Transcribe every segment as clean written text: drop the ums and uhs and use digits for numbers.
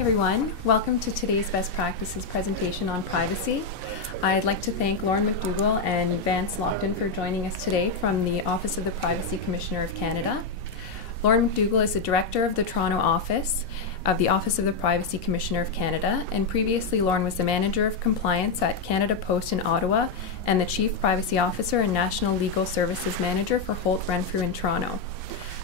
everyone. Welcome to today's Best Practices presentation on privacy. I'd like to thank Lorne MacDougall and Vance Lockton for joining us today from the Office of the Privacy Commissioner of Canada. Lorne MacDougall is the Director of the Toronto office of the Office of the Privacy Commissioner of Canada, and previously Lorne was the Manager of Compliance at Canada Post in Ottawa and the Chief Privacy Officer and National Legal Services Manager for Holt Renfrew in Toronto.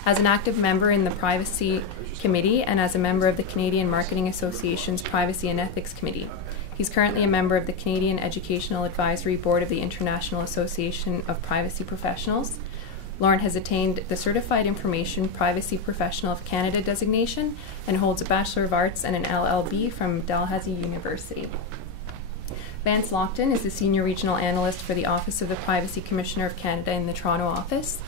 As an active member in the Privacy Committee and as a member of the Canadian Marketing Association's Privacy and Ethics Committee. He's currently a member of the Canadian Educational Advisory Board of the International Association of Privacy Professionals. Lorne has attained the Certified Information Privacy Professional of Canada designation and holds a Bachelor of Arts and an LLB from Dalhousie University. Vance Lockton is the Senior Regional Analyst for the Office of the Privacy Commissioner of Canada in the Toronto office.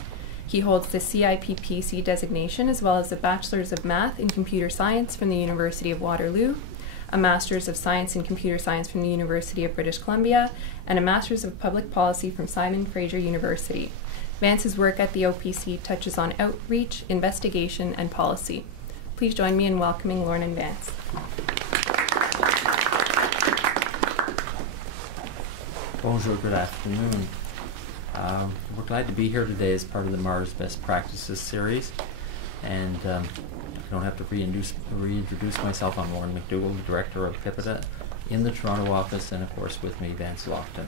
He holds the CIPPC designation as well as a Bachelor's of Math in Computer Science from the University of Waterloo, a Master's of Science in Computer Science from the University of British Columbia, and a Master's of Public Policy from Simon Fraser University. Vance's work at the OPC touches on outreach, investigation, and policy. Please join me in welcoming Lorne and Vance. Bonjour, good afternoon. We're glad to be here today as part of the MaRS Best Practices series, and I don't have to reintroduce myself. I'm Lorne MacDougall, the Director of PIPEDA in the Toronto office, and of course with me, Vance Lockton.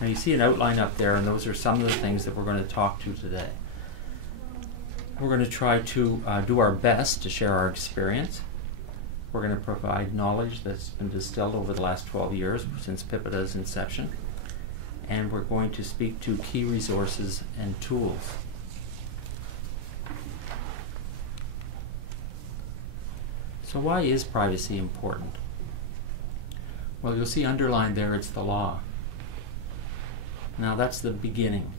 Now you see an outline up there, and those are some of the things that we're going to talk to today. We're going to try to do our best to share our experience. We're going to provide knowledge that's been distilled over the last 12 years since PIPEDA's inception. And we're going to speak to key resources and tools. So why is privacy important? Well, you'll see underlined there, it's the law. Now that's the beginning,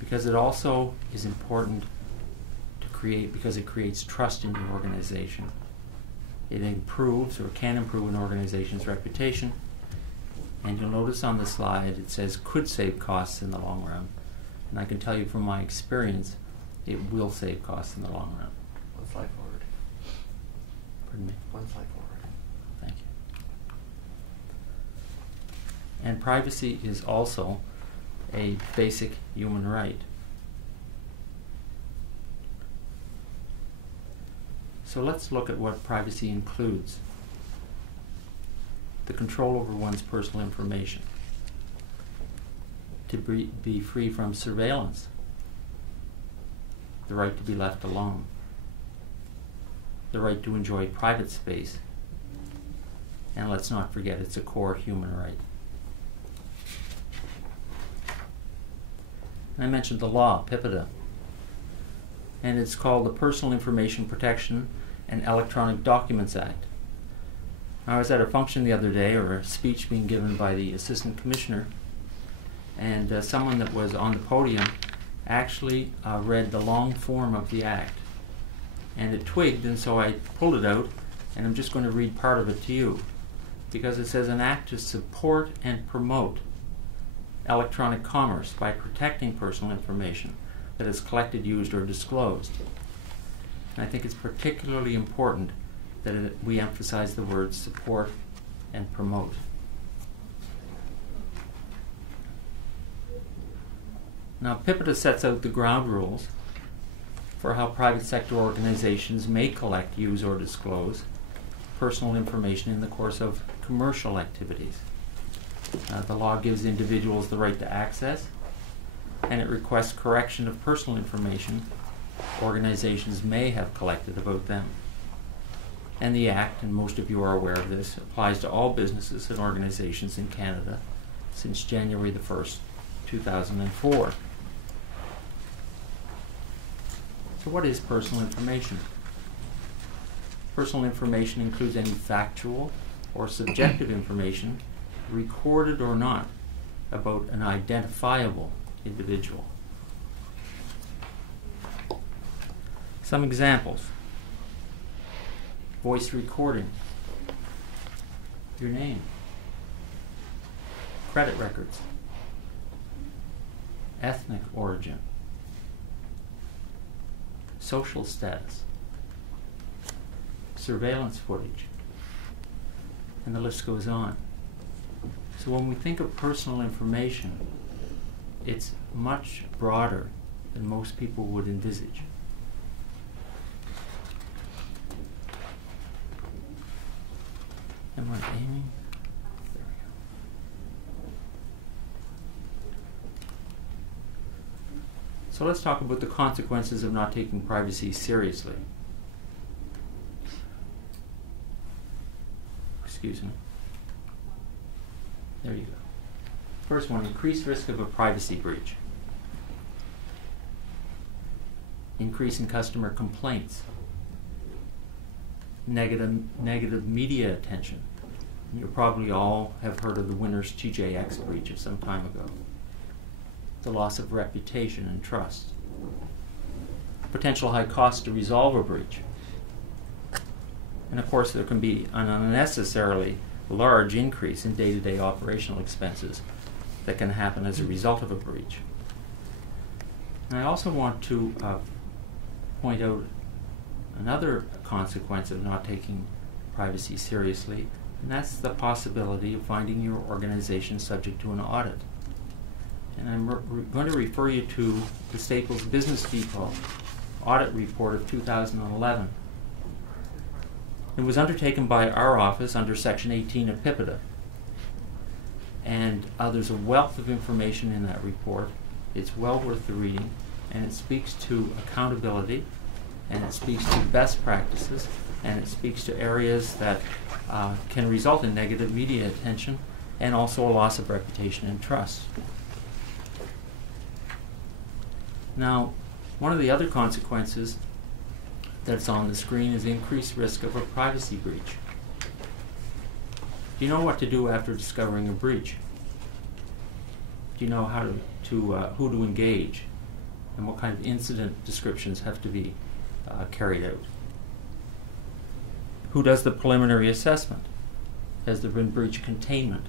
because it also is important because it creates trust in your organization. It improves or can improve an organization's reputation, and you'll notice on the slide it says could save costs in the long run, and I can tell you from my experience it will save costs in the long run. One slide forward. Pardon me? One slide forward. Thank you. And privacy is also a basic human right. So let's look at what privacy includes. The control over one's personal information. To be free from surveillance. The right to be left alone. The right to enjoy private space. And let's not forget, it's a core human right. I mentioned the law, PIPEDA. And it's called the Personal Information Protection and Electronic Documents Act. I was at a function the other day, or a speech being given by the Assistant Commissioner, and someone that was on the podium actually read the long form of the Act. And it twigged, and so I pulled it out, and I'm just going to read part of it to you, because it says an act to support and promote electronic commerce by protecting personal information that is collected, used, or disclosed. And I think it's particularly important that we emphasize the words support and promote. Now, PIPEDA sets out the ground rules for how private sector organizations may collect, use, or disclose personal information in the course of commercial activities. The law gives individuals the right to access, and it requests correction of personal information organizations may have collected about them. And the Act, and most of you are aware of this, applies to all businesses and organizations in Canada since January the 1st, 2004. So what is personal information? Personal information includes any factual or subjective information, recorded or not, about an identifiable individual. Some examples. Voice recording. Your name. Credit records. ethnic origin, social status, surveillance footage, and the list goes on. So when we think of personal information, it's much broader than most people would envisage. Am I aiming? There we go. So let's talk about the consequences of not taking privacy seriously. Excuse me. There you go. First one, increased risk of a privacy breach. Increase in customer complaints. Negative media attention. You probably all have heard of the Winners TJX breach of some time ago. The loss of reputation and trust. Potential high cost to resolve a breach. And of course there can be an unnecessarily large increase in day-to-day operational expenses that can happen as a result of a breach. And I also want to point out another consequence of not taking privacy seriously, and that's the possibility of finding your organization subject to an audit. And I'm going to refer you to the Staples Business Depot audit report of 2011. It was undertaken by our office under Section 18 of PIPEDA. And there's a wealth of information in that report. It's well worth the reading, and it speaks to accountability, and it speaks to best practices, and it speaks to areas that can result in negative media attention and also a loss of reputation and trust. Now, one of the other consequences that's on the screen is increased risk of a privacy breach. Do you know what to do after discovering a breach? Do you know how who to engage, and what kind of incident descriptions have to be carried out? Who does the preliminary assessment? Has there been breach containment?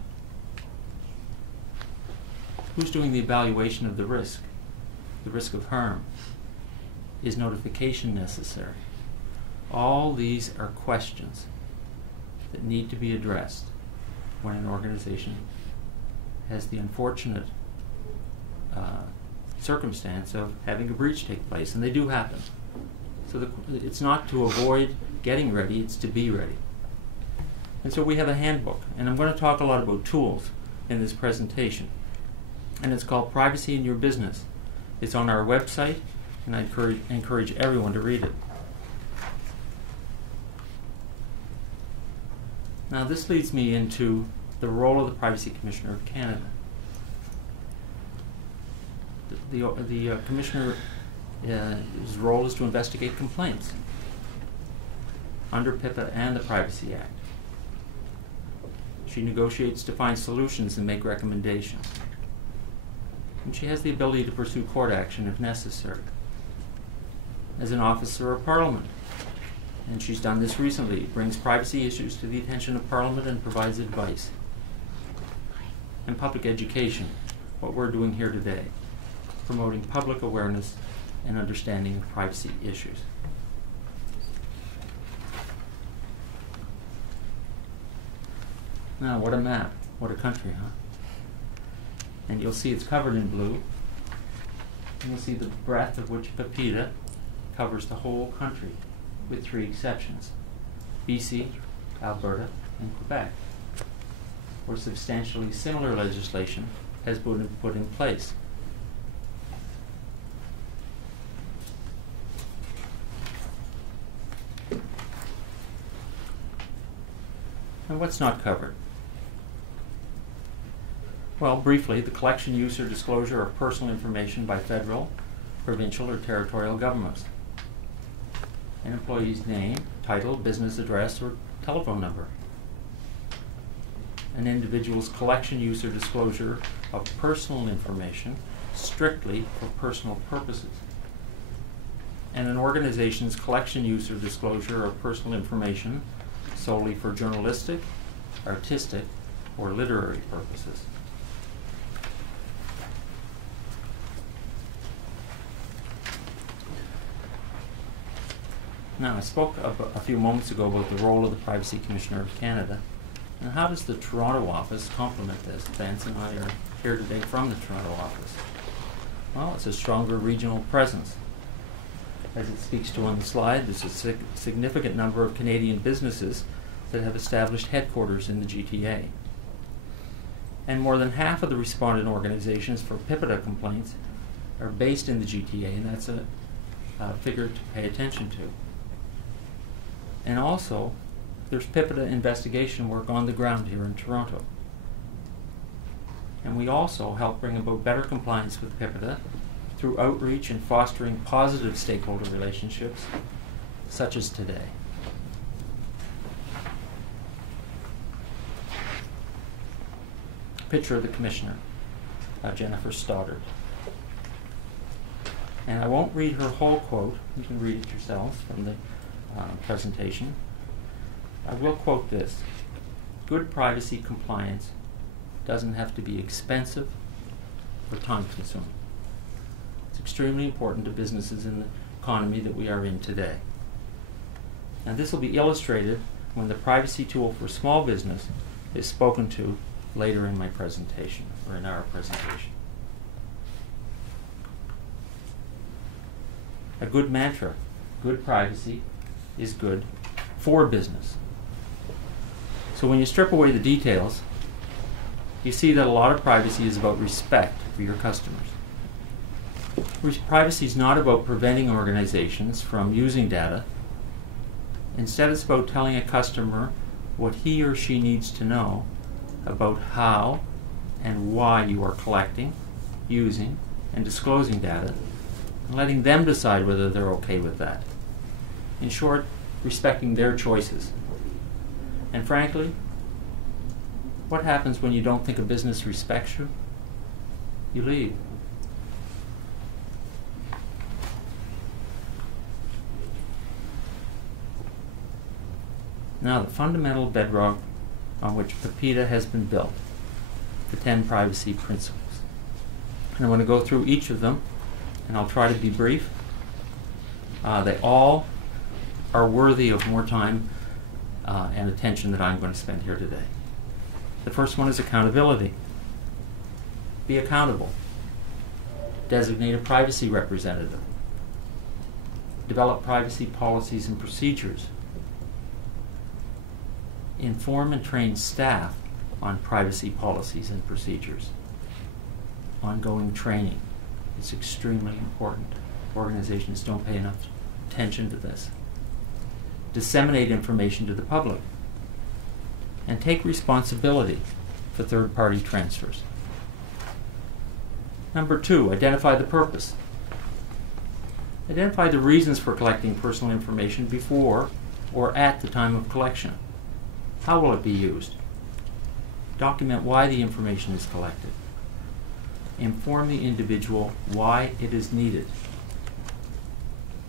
Who's doing the evaluation of the risk of harm? Is notification necessary? All these are questions that need to be addressed when an organization has the unfortunate circumstance of having a breach take place, and they do happen. So it's not to avoid getting ready, it's to be ready. And so we have a handbook, and I'm going to talk a lot about tools in this presentation. And it's called Privacy in Your Business. It's on our website, and I encourage everyone to read it. Now this leads me into the role of the Privacy Commissioner of Canada. The Commissioner's role is to investigate complaints under PIPEDA and the Privacy Act. She negotiates to find solutions and make recommendations. And she has the ability to pursue court action if necessary. As an officer of Parliament, and she's done this recently, brings privacy issues to the attention of Parliament and provides advice. And public education, what we're doing here today, promoting public awareness and understanding of privacy issues. Now, what a map, what a country, huh? And you'll see it's covered in blue, and you'll see the breadth of which PIPEDA covers the whole country, with 3 exceptions: BC, Alberta, and Quebec, where substantially similar legislation has been put in place. And what's not covered? Well, briefly, the collection, use, or disclosure of personal information by federal, provincial, or territorial governments. An employee's name, title, business address, or telephone number. An individual's collection, use, or disclosure of personal information strictly for personal purposes. And an organization's collection, use, or disclosure of personal information solely for journalistic, artistic, or literary purposes. Now, I spoke a few moments ago about the role of the Privacy Commissioner of Canada. And how does the Toronto office complement this? Vance and I are here today from the Toronto office. Well, it's a stronger regional presence. As it speaks to on the slide, there's a significant number of Canadian businesses that have established headquarters in the GTA. And more than half of the respondent organizations for PIPEDA complaints are based in the GTA, and that's a figure to pay attention to. And also, there's PIPEDA investigation work on the ground here in Toronto. And we also help bring about better compliance with PIPEDA through outreach and fostering positive stakeholder relationships, such as today. Picture of the Commissioner, Jennifer Stoddard. And I won't read her whole quote. You can read it yourselves from the presentation. I will quote this: "Good privacy compliance doesn't have to be expensive or time-consuming. It's extremely important to businesses in the economy that we are in today." And this will be illustrated when the privacy tool for small business is spoken to later in my presentation, or in our presentation. A good mantra: good privacy is good for business. So when you strip away the details, you see that a lot of privacy is about respect for your customers. Privacy is not about preventing organizations from using data. Instead, it's about telling a customer what he or she needs to know about how and why you are collecting, using, and disclosing data, and letting them decide whether they're okay with that. In short, respecting their choices. And frankly, what happens when you don't think a business respects you? You leave. Now, the fundamental bedrock on which PIPEDA has been built, the 10 privacy principles. And I'm going to go through each of them, and I'll try to be brief. They all are worthy of more time and attention that I'm going to spend here today. The first one is accountability. Be accountable. Designate a privacy representative. Develop privacy policies and procedures. Inform and train staff on privacy policies and procedures. Ongoing training is extremely important. Organizations don't pay enough attention to this. Disseminate information to the public. And take responsibility for third-party transfers. Number 2, identify the purpose. Identify the reasons for collecting personal information before or at the time of collection. How will it be used? Document why the information is collected. Inform the individual why it is needed.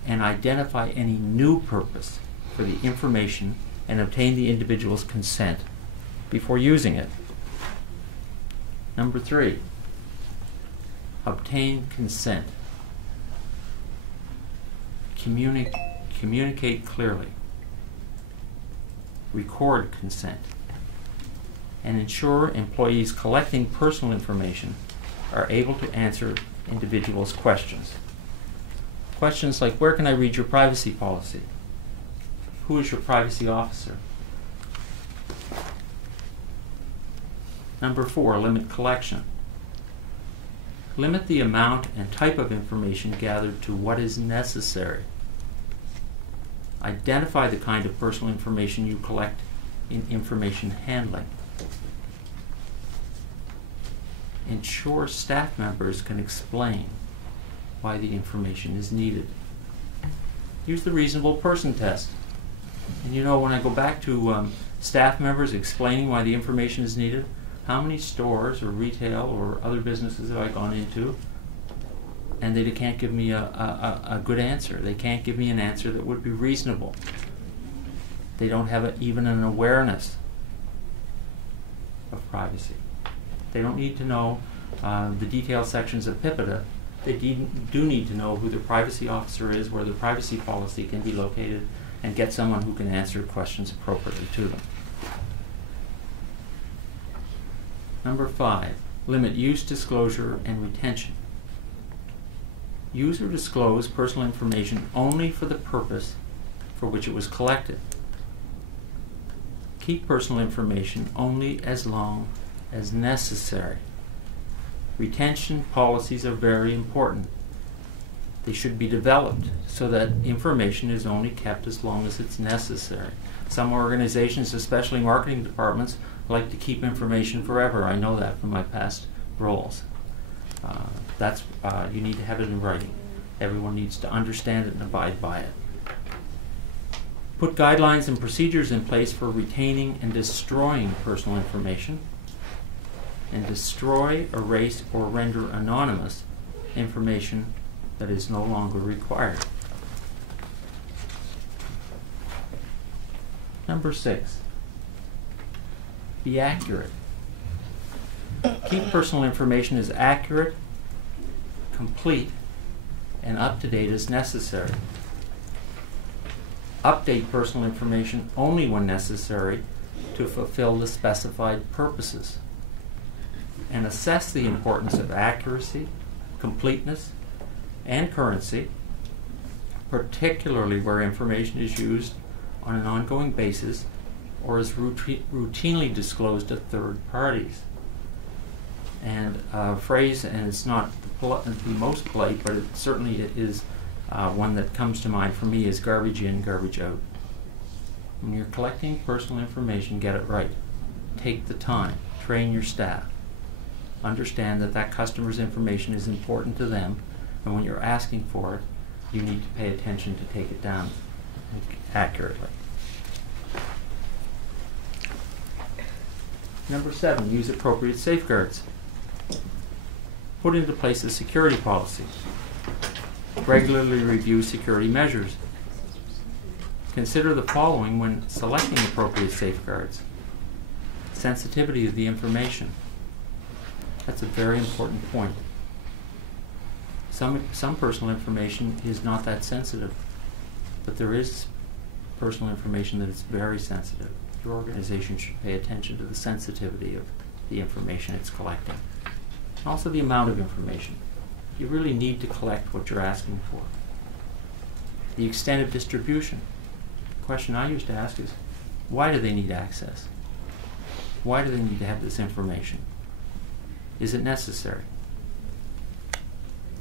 And identify any new purpose for the information and obtain the individual's consent before using it. Number 3, obtain consent. Communicate clearly. Record consent. And ensure employees collecting personal information are able to answer individuals' questions. Questions like, where can I read your privacy policy? Who is your privacy officer? Number 4, limit collection. Limit the amount and type of information gathered to what is necessary. Identify the kind of personal information you collect in information handling. Ensure staff members can explain why the information is needed. Use the reasonable person test. And you know, when I go back to staff members explaining why the information is needed, how many stores or retail or other businesses have I gone into and they can't give me a good answer. They can't give me an answer that would be reasonable. They don't have even an awareness of privacy. They don't need to know the detailed sections of PIPEDA They do need to know who their privacy officer is, where their privacy policy can be located, and get someone who can answer questions appropriately to them. Number 5, limit use, disclosure, and retention. Use or disclose personal information only for the purpose for which it was collected. Keep personal information only as long as necessary. Retention policies are very important. They should be developed so that information is only kept as long as it's necessary. Some organizations, especially marketing departments, like to keep information forever. I know that from my past roles. You need to have it in writing. Everyone needs to understand it and abide by it. Put guidelines and procedures in place for retaining and destroying personal information, and destroy, erase, or render anonymous information that is no longer required. Number 6, be accurate. Keep personal information as accurate, complete, and up-to-date as necessary. Update personal information only when necessary to fulfill the specified purposes. And assess the importance of accuracy, completeness, and currency, particularly where information is used on an ongoing basis or is routinely disclosed to third parties. And a phrase, and it's not the most polite, but it certainly is one that comes to mind for me, is garbage in, garbage out. When you're collecting personal information, get it right. Take the time. Train your staff. Understand that that customer's information is important to them, and when you're asking for it, you need to pay attention to take it down accurately. Number 7, use appropriate safeguards. Put into place a security policy. Regularly review security measures. Consider the following when selecting appropriate safeguards. Sensitivity of the information. That's a very important point. Some personal information is not that sensitive, but there is personal information that is very sensitive. Your organization should pay attention to the sensitivity of the information it's collecting. Also the amount of information. You really need to collect what you're asking for. The extent of distribution. The question I used to ask is, why do they need access? Why do they need to have this information? Is it necessary?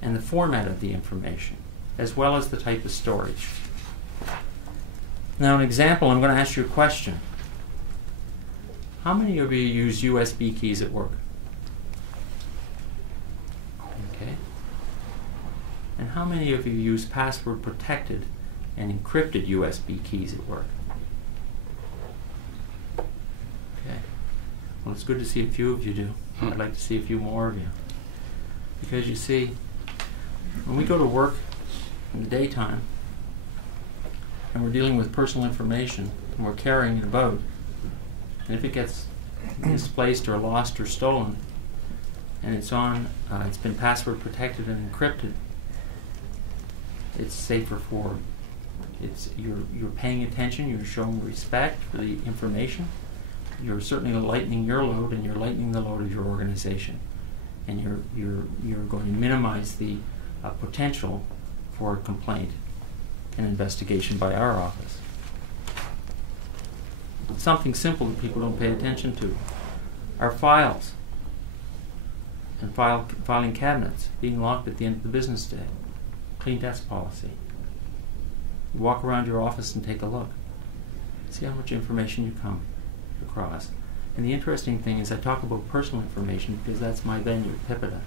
And the format of the information, as well as the type of storage. Now, an example, I'm going to ask you a question. How many of you use USB keys at work? Okay. And how many of you use password protected and encrypted USB keys at work? Okay. Well, it's good to see a few of you do. I'd like to see a few more of you. Because you see, when we go to work in the daytime and we're dealing with personal information and we're carrying it about, and if it gets misplaced or lost or stolen and it's been password protected and encrypted, it's safer for you're paying attention, you're showing respect for the information, you're certainly lightening your load and you're lightening the load of your organization, and you're going to minimize the potential for a complaint and investigation by our office. Something simple that people don't pay attention to are files and filing cabinets being locked at the end of the business day. Clean desk policy. You walk around your office and take a look. See how much information you come across. And the interesting thing is I talk about personal information because that's my venue, PIPEDA.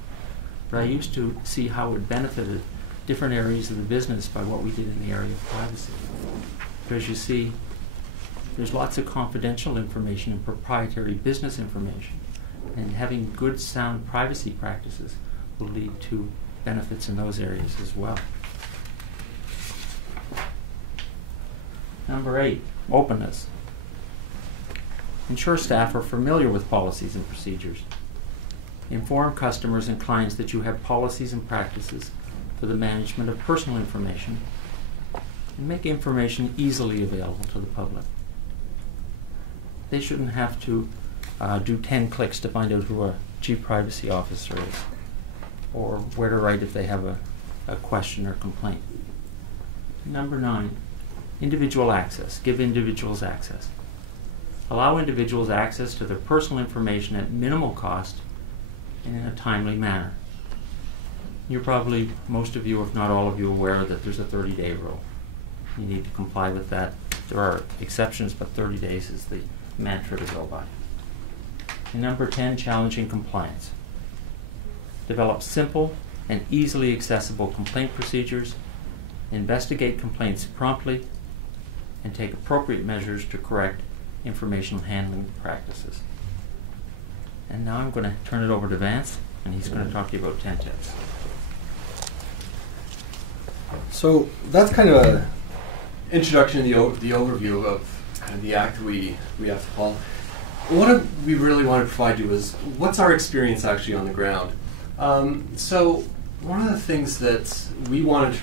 But I used to see how it benefited different areas of the business by what we did in the area of privacy. Because you see, there's lots of confidential information and proprietary business information. And having good, sound privacy practices will lead to benefits in those areas as well. Number 8, openness. Ensure staff are familiar with policies and procedures. Inform customers and clients that you have policies and practices for the management of personal information and make information easily available to the public. They shouldn't have to do 10 clicks to find out who a chief privacy officer is, or where to write if they have a question or complaint. Number 9, individual access. Give individuals access. Allow individuals access to their personal information at minimal cost and in a timely manner. You're probably, most of you, if not all of you, aware that there's a 30-day rule. You need to comply with that. There are exceptions, but 30 days is the mantra to go by. And number 10, challenging compliance. Develop simple and easily accessible complaint procedures, investigate complaints promptly, and take appropriate measures to correct information handling practices. And now I'm going to turn it over to Vance, and he's going to talk to you about 10 tips. So that's kind of an introduction to the overview of kind of the act we have to follow. What we really want to provide you is what's our experience actually on the ground. So one of the things that we wanted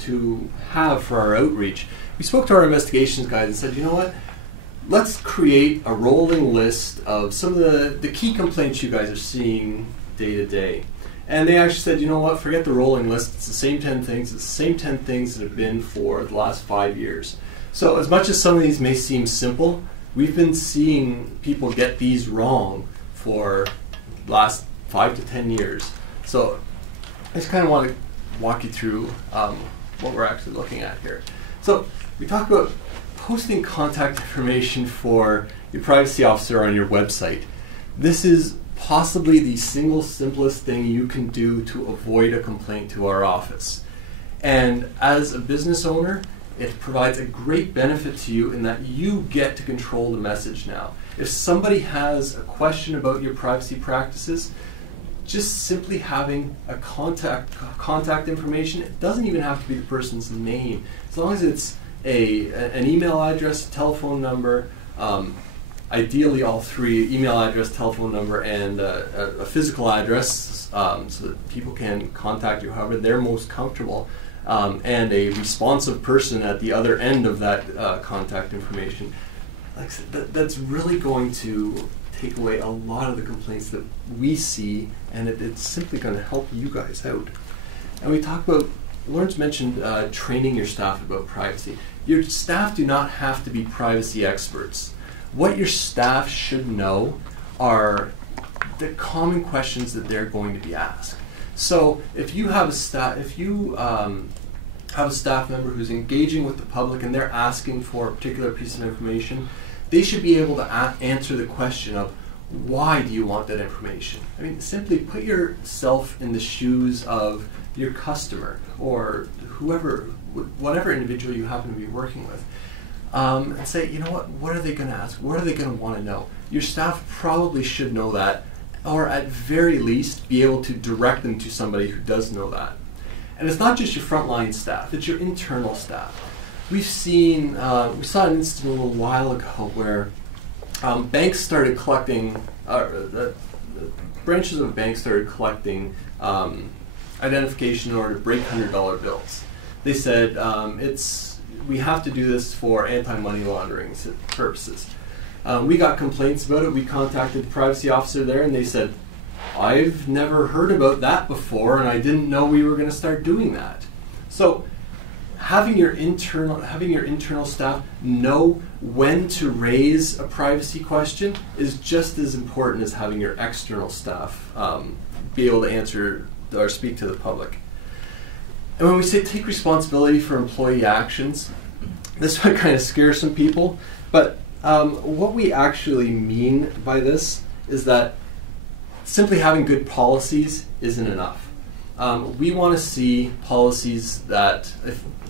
to have for our outreach, we spoke to our investigations guys and said, you know what, let's create a rolling list of some of the key complaints you guys are seeing day to day. And they actually said, you know what, forget the rolling list, it's the same 10 things, it's the same 10 things that have been for the last 5 years. So as much as some of these may seem simple, we've been seeing people get these wrong for the last 5 to 10 years. So I just kind of want to walk you through what we're actually looking at here. So we talk about posting contact information for your privacy officer on your website. This is possibly the single simplest thing you can do to avoid a complaint to our office. And as a business owner, it provides a great benefit to you in that you get to control the message now. If somebody has a question about your privacy practices, just simply having a contact information, it doesn't even have to be the person's name. As long as it's an email address, a telephone number, ideally all three, email address, telephone number, and a physical address, so that people can contact you however they're most comfortable, and a responsive person at the other end of that contact information. Like I said, that's really going to take away a lot of the complaints that we see, and it's simply going to help you guys out. And we talk about, Lawrence mentioned training your staff about privacy. Your staff do not have to be privacy experts. What your staff should know are the common questions that they're going to be asked. So if you have a staff, have a staff member who's engaging with the public and they're asking for a particular piece of information, they should be able to answer the question of, why do you want that information? I mean, simply put yourself in the shoes of your customer or whoever, whatever individual you happen to be working with, and say, you know what are they going to ask? What are they going to want to know? Your staff probably should know that, or at very least be able to direct them to somebody who does know that. And it's not just your frontline staff, it's your internal staff. We've seen, we saw an incident a little while ago where banks started collecting, branches of banks started collecting identification in order to break $100 bills. They said, we have to do this for anti-money laundering purposes. We got complaints about it. We contacted the privacy officer there and they said, I've never heard about that before and I didn't know we were going to start doing that. So having your internal staff know when to raise a privacy question is just as important as having your external staff be able to answer or speak to the public. And when we say take responsibility for employee actions, this might kind of scare some people, but what we actually mean by this is that simply having good policies isn't enough. We want to see policies that,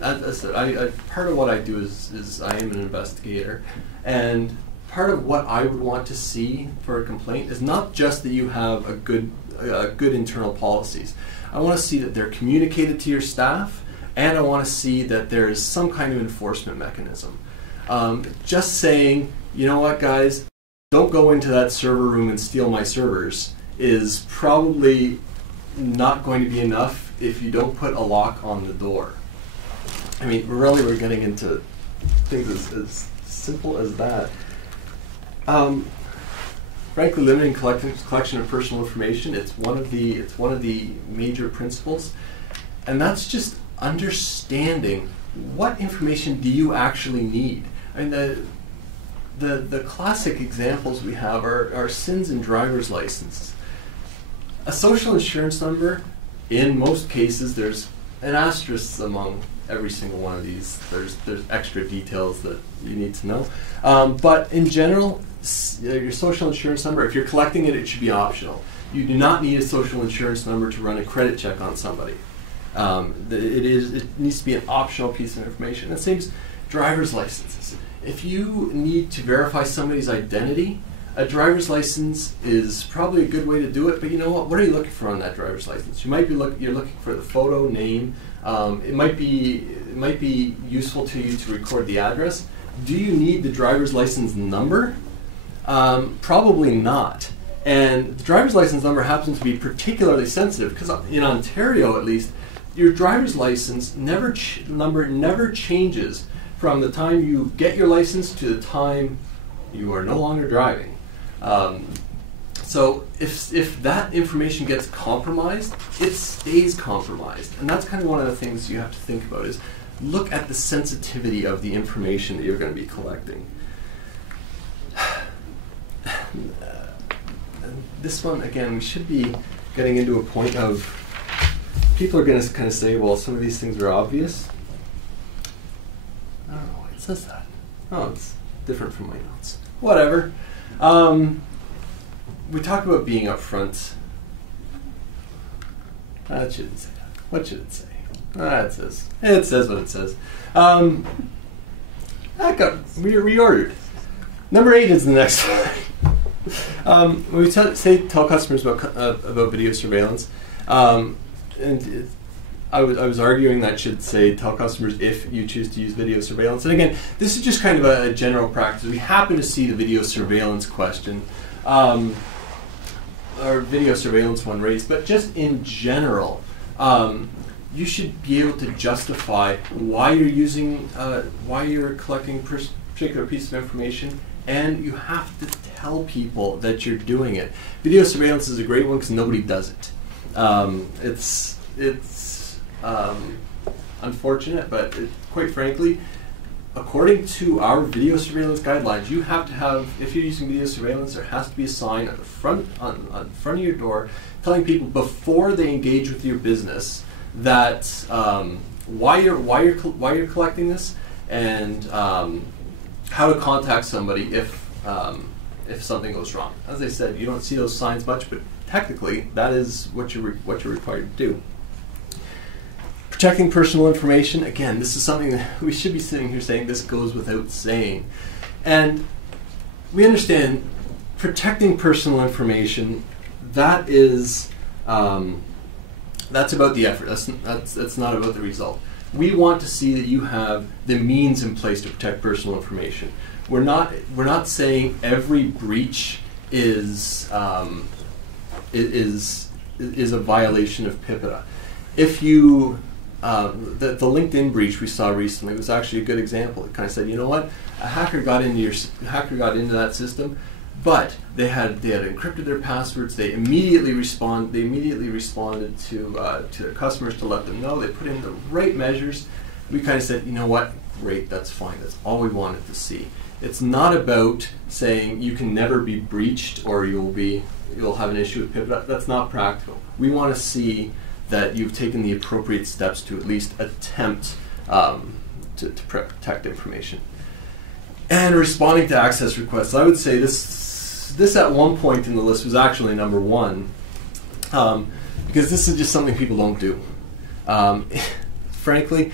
part of what I do is I am an investigator, and part of what I would want to see for a complaint is not just that you have a good internal policies. I want to see that they're communicated to your staff, and I want to see that there's some kind of enforcement mechanism. Just saying, you know what guys, don't go into that server room and steal my servers is probably not going to be enough if you don't put a lock on the door. I mean, really, we're getting into things as simple as that. Frankly, limiting collection of personal information, it's one of the major principles, and that's just understanding what information do you actually need. I mean, the classic examples we have are SINs and driver's licenses. A social insurance number, in most cases, there's an asterisk among every single one of these. There's extra details that you need to know. But in general, your social insurance number, if you're collecting it, it should be optional. You do not need a social insurance number to run a credit check on somebody. It needs to be an optional piece of information. The same as driver's licenses. If you need to verify somebody's identity, a driver's license is probably a good way to do it, but you know what? What are you looking for on that driver's license? You might be you're looking for the photo, name. It might be useful to you to record the address. Do you need the driver's license number? Probably not. And the driver's license number happens to be particularly sensitive because in Ontario, at least, your driver's license number never changes from the time you get your license to the time you are no longer driving. So if that information gets compromised, it stays compromised. And that's kind of one of the things you have to think about is look at the sensitivity of the information that you're going to be collecting. This one, again, we should be getting into a point of people are going to kind of say, well, some of these things are obvious. I don't know why it says that. Oh, it's different from my notes. Whatever. We talk about being upfront. That shouldn't say that. What should it say? It says what it says. That got reordered. Number 8 is the next one. When we tell customers about video surveillance, and I was arguing that should say tell customers if you choose to use video surveillance. And again, this is just kind of a general practice. We happen to see the video surveillance question, or video surveillance one raised, but just in general, you should be able to justify why you're using, why you're collecting a particular piece of information, and you have to tell people that you're doing it. Video surveillance is a great one because nobody does it. It's unfortunate, but quite frankly, according to our video surveillance guidelines, you have to have, if you're using video surveillance, there has to be a sign at the front, on front of your door telling people before they engage with your business that why you're collecting this and how to contact somebody if something goes wrong. As I said, you don't see those signs much, but technically that is what you're required to do. Protecting personal information, again, this is something that we should be sitting here saying this goes without saying. And we understand protecting personal information, that is, that's about the effort. That's not about the result. We want to see that you have the means in place to protect personal information. We're not saying every breach is a violation of PIPEDA. If you the LinkedIn breach we saw recently was actually a good example. It kind of said, you know what, a hacker got into that system, but they had encrypted their passwords. They immediately responded to their customers to let them know. They put in the right measures. We kind of said, you know what, great, that's fine. That's all we wanted to see. It's not about saying you can never be breached or you'll have an issue with PIPEDA. That's not practical. We want to see that you've taken the appropriate steps to at least attempt to protect information. And responding to access requests, I would say this at one point in the list was actually number 1, because this is just something people don't do. Frankly,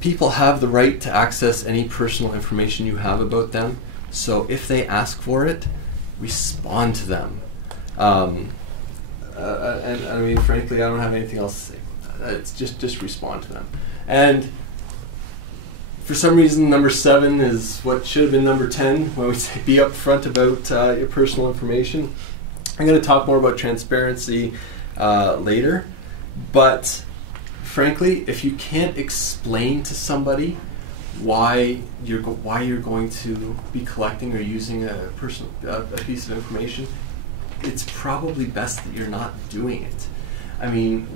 people have the right to access any personal information you have about them, so if they ask for it, respond to them. And I mean, frankly, I don't have anything else to say. It's just respond to them. And for some reason, number 7 is what should have been number 10 when we say be upfront about your personal information. I'm going to talk more about transparency later. But frankly, if you can't explain to somebody why you're going to be collecting or using a piece of information, it's probably best that you're not doing it. I mean,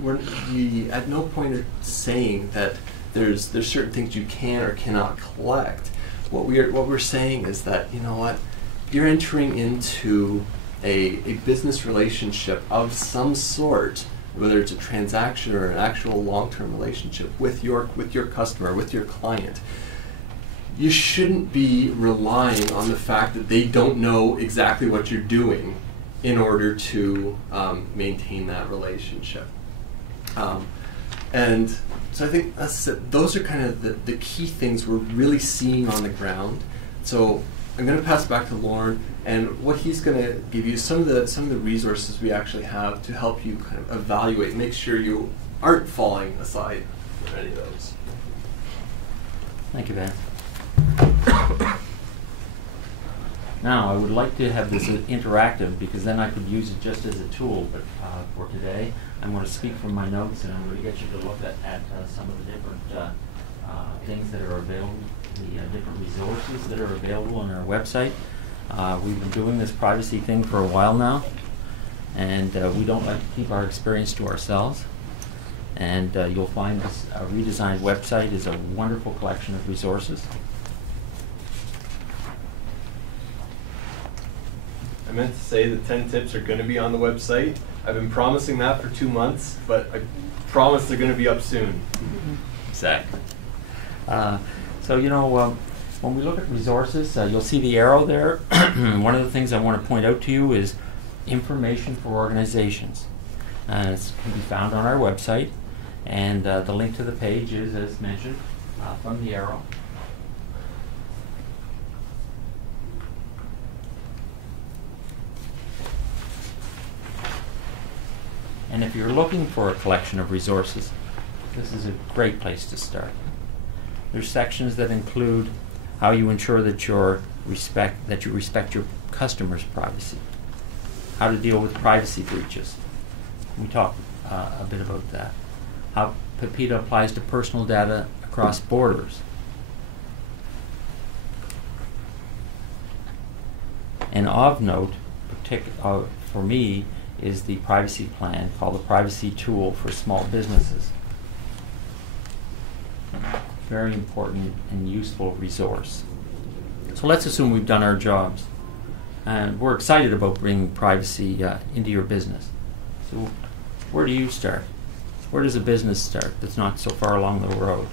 we at no point are saying that there's certain things you can or cannot collect. What we're saying is that, you know what, you're entering into a business relationship of some sort, whether it's a transaction or an actual long-term relationship with your customer, with your client. You shouldn't be relying on the fact that they don't know exactly what you're doing in order to maintain that relationship. And so I think those are kind of the key things we're really seeing on the ground. So I'm going to pass it back to Lorne, and what he's going to give you some of the resources we actually have to help you kind of evaluate, make sure you aren't falling aside for any of those. Thank you, Vance. Now, I would like to have this interactive because then I could use it just as a tool, but for today, I'm going to speak from my notes and I'm going to get you to look at some of the different things that are available, the different resources that are available on our website. We've been doing this privacy thing for a while now, and we don't like to keep our experience to ourselves. And you'll find this redesigned website is a wonderful collection of resources. I meant to say the 10 tips are going to be on the website. I've been promising that for 2 months, but I promise they're going to be up soon. Exactly. So, you know, when we look at resources, you'll see the arrow there. One of the things I want to point out to you is information for organizations. It can be found on our website, and the link to the page is, as mentioned, from the arrow. And if you're looking for a collection of resources, this is a great place to start. There's sections that include how you ensure that you respect your customers' privacy, how to deal with privacy breaches. We talked a bit about that. How PIPEDA applies to personal data across borders. And of note, for me, is the privacy plan called the Privacy Tool for Small Businesses. Very important and useful resource. So let's assume we've done our jobs, and we're excited about bringing privacy into your business. So where do you start? Where does a business start that's not so far along the road?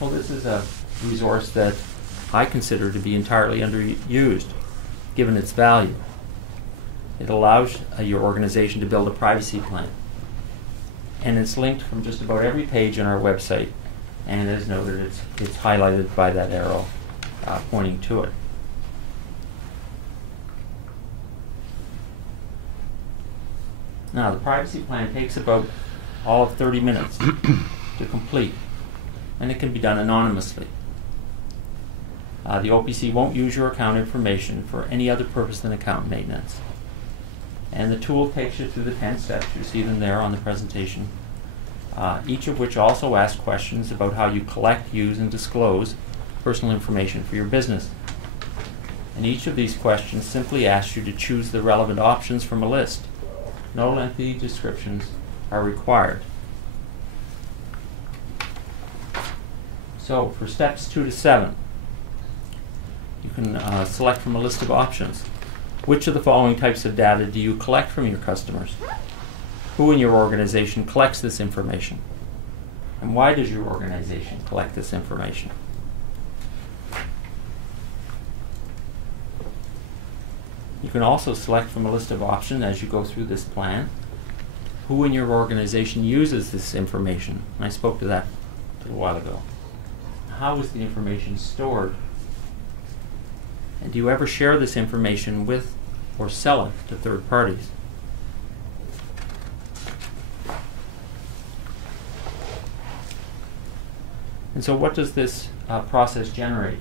Well, this is a resource that I consider to be entirely underused, given its value. It allows your organization to build a privacy plan. And it's linked from just about every page on our website. And as noted, it's highlighted by that arrow pointing to it. Now, the privacy plan takes about all of 30 minutes to complete. And it can be done anonymously. The OPC won't use your account information for any other purpose than account maintenance. And the tool takes you through the 10 steps. You see them there on the presentation, each of which also asks questions about how you collect, use, and disclose personal information for your business. And each of these questions simply asks you to choose the relevant options from a list. No lengthy descriptions are required. So for steps 2 to 7, you can select from a list of options. Which of the following types of data do you collect from your customers? Who in your organization collects this information? And why does your organization collect this information? You can also select from a list of options as you go through this plan. Who in your organization uses this information? And I spoke to that a little while ago. How is the information stored? And do you ever share this information with or sell it to third parties? And so what does this process generate?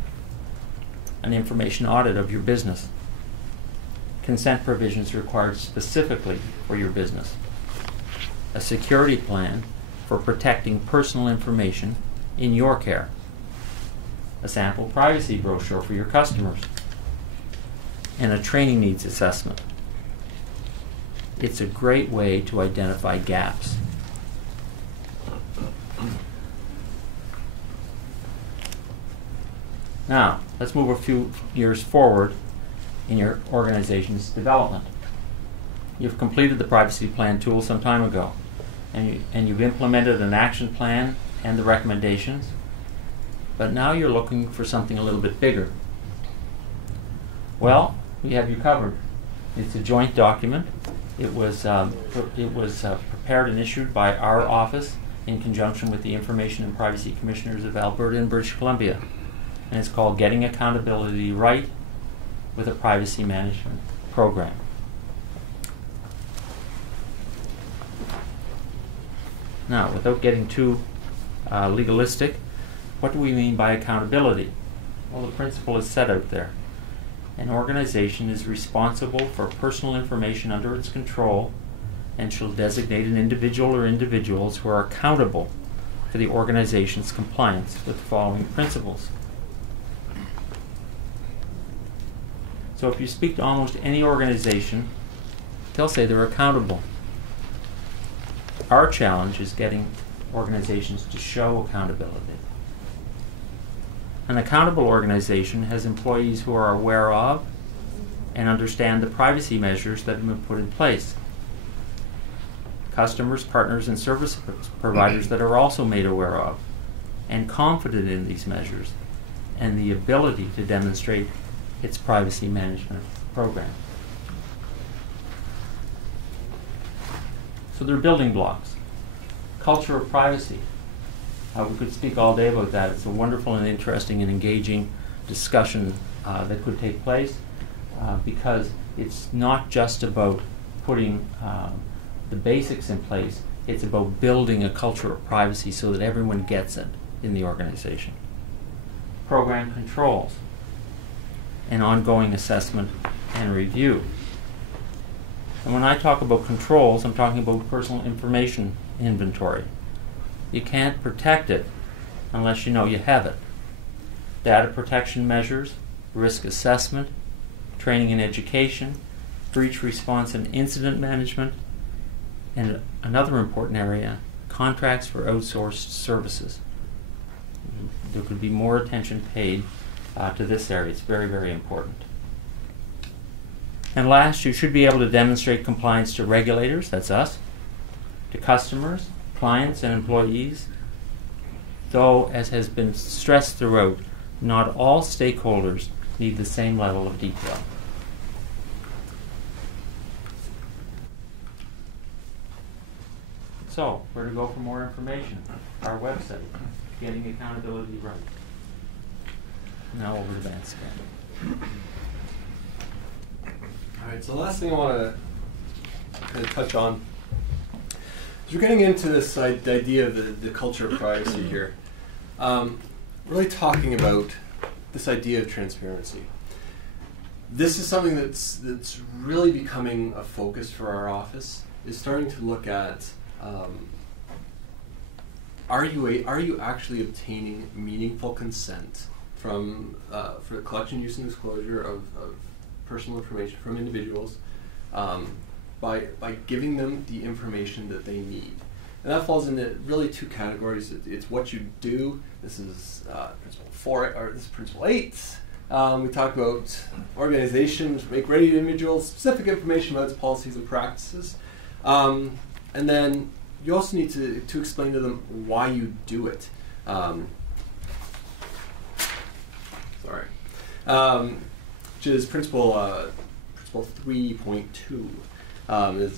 An information audit of your business. Consent provisions required specifically for your business. a security plan for protecting personal information in your care, a sample privacy brochure for your customers, and a training needs assessment. It's a great way to identify gaps. Now, let's move a few years forward in your organization's development. You've completed the privacy plan tool some time ago, and you've implemented an action plan and the recommendations, but now you're looking for something a little bit bigger. Well, we have you covered. It's a joint document. It was prepared and issued by our office in conjunction with the Information and Privacy Commissioners of Alberta and British Columbia. And it's called Getting Accountability Right with a Privacy Management Program. Now, without getting too legalistic, what do we mean by accountability? Well, the principle is set out there. An organization is responsible for personal information under its control and shall designate an individual or individuals who are accountable for the organization's compliance with the following principles. So if you speak to almost any organization, they'll say they're accountable. Our challenge is getting organizations to show accountability. An accountable organization has employees who are aware of and understand the privacy measures that have been put in place. Customers, partners, and service providers that are also made aware of and confident in these measures and the ability to demonstrate its privacy management program. So they're building blocks. Culture of privacy. We could speak all day about that. It's a wonderful and interesting and engaging discussion that could take place because it's not just about putting the basics in place, it's about building a culture of privacy so that everyone gets it in the organization. Program controls and ongoing assessment and review. And when I talk about controls, I'm talking about personal information inventory. You can't protect it unless you know you have it. Data protection measures, risk assessment, training and education, breach response and incident management, and another important area, contracts for outsourced services. There could be more attention paid to this area. It's very, very important. And last, you should be able to demonstrate compliance to regulators, that's us, to customers, clients, and employees, though, as has been stressed throughout, not all stakeholders need the same level of detail. So, where to go for more information? Our website, Getting Accountability Right. Now over to Vance again. All right, so the last thing I want to kind of touch on is we're getting into this idea of the culture of privacy here. Really talking about this idea of transparency. This is something that's really becoming a focus for our office, is starting to look at are you actually obtaining meaningful consent from for the collection, use, and disclosure of personal information from individuals by giving them the information that they need. And that falls into really two categories. It's what you do. This is principle 4, or this is principle 8. We talk about organizations make ready to individuals specific information about its policies and practices. And then you also need to explain to them why you do it. Which is principle 3.2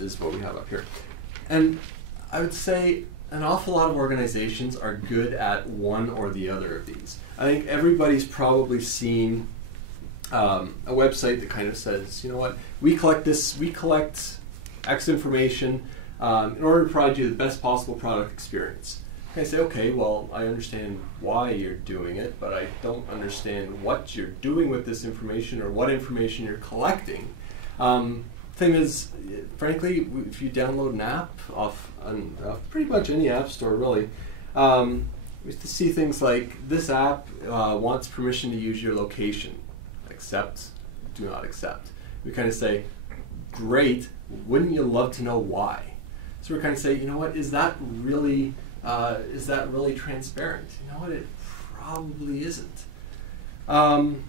is what we have up here. And I would say an awful lot of organizations are good at one or the other of these. I think everybody's probably seen a website that kind of says, you know what, we collect X information in order to provide you the best possible product experience. I say, okay, well, I understand why you're doing it, but I don't understand what you're doing with this information or what information you're collecting. thing is, frankly, if you download an app off pretty much any app store, really, we used to see things like, this app wants permission to use your location. Accept, do not accept. We kind of say, great, wouldn't you love to know why? So we're kind of saying, you know what, is that really transparent? You know what, it probably isn't. And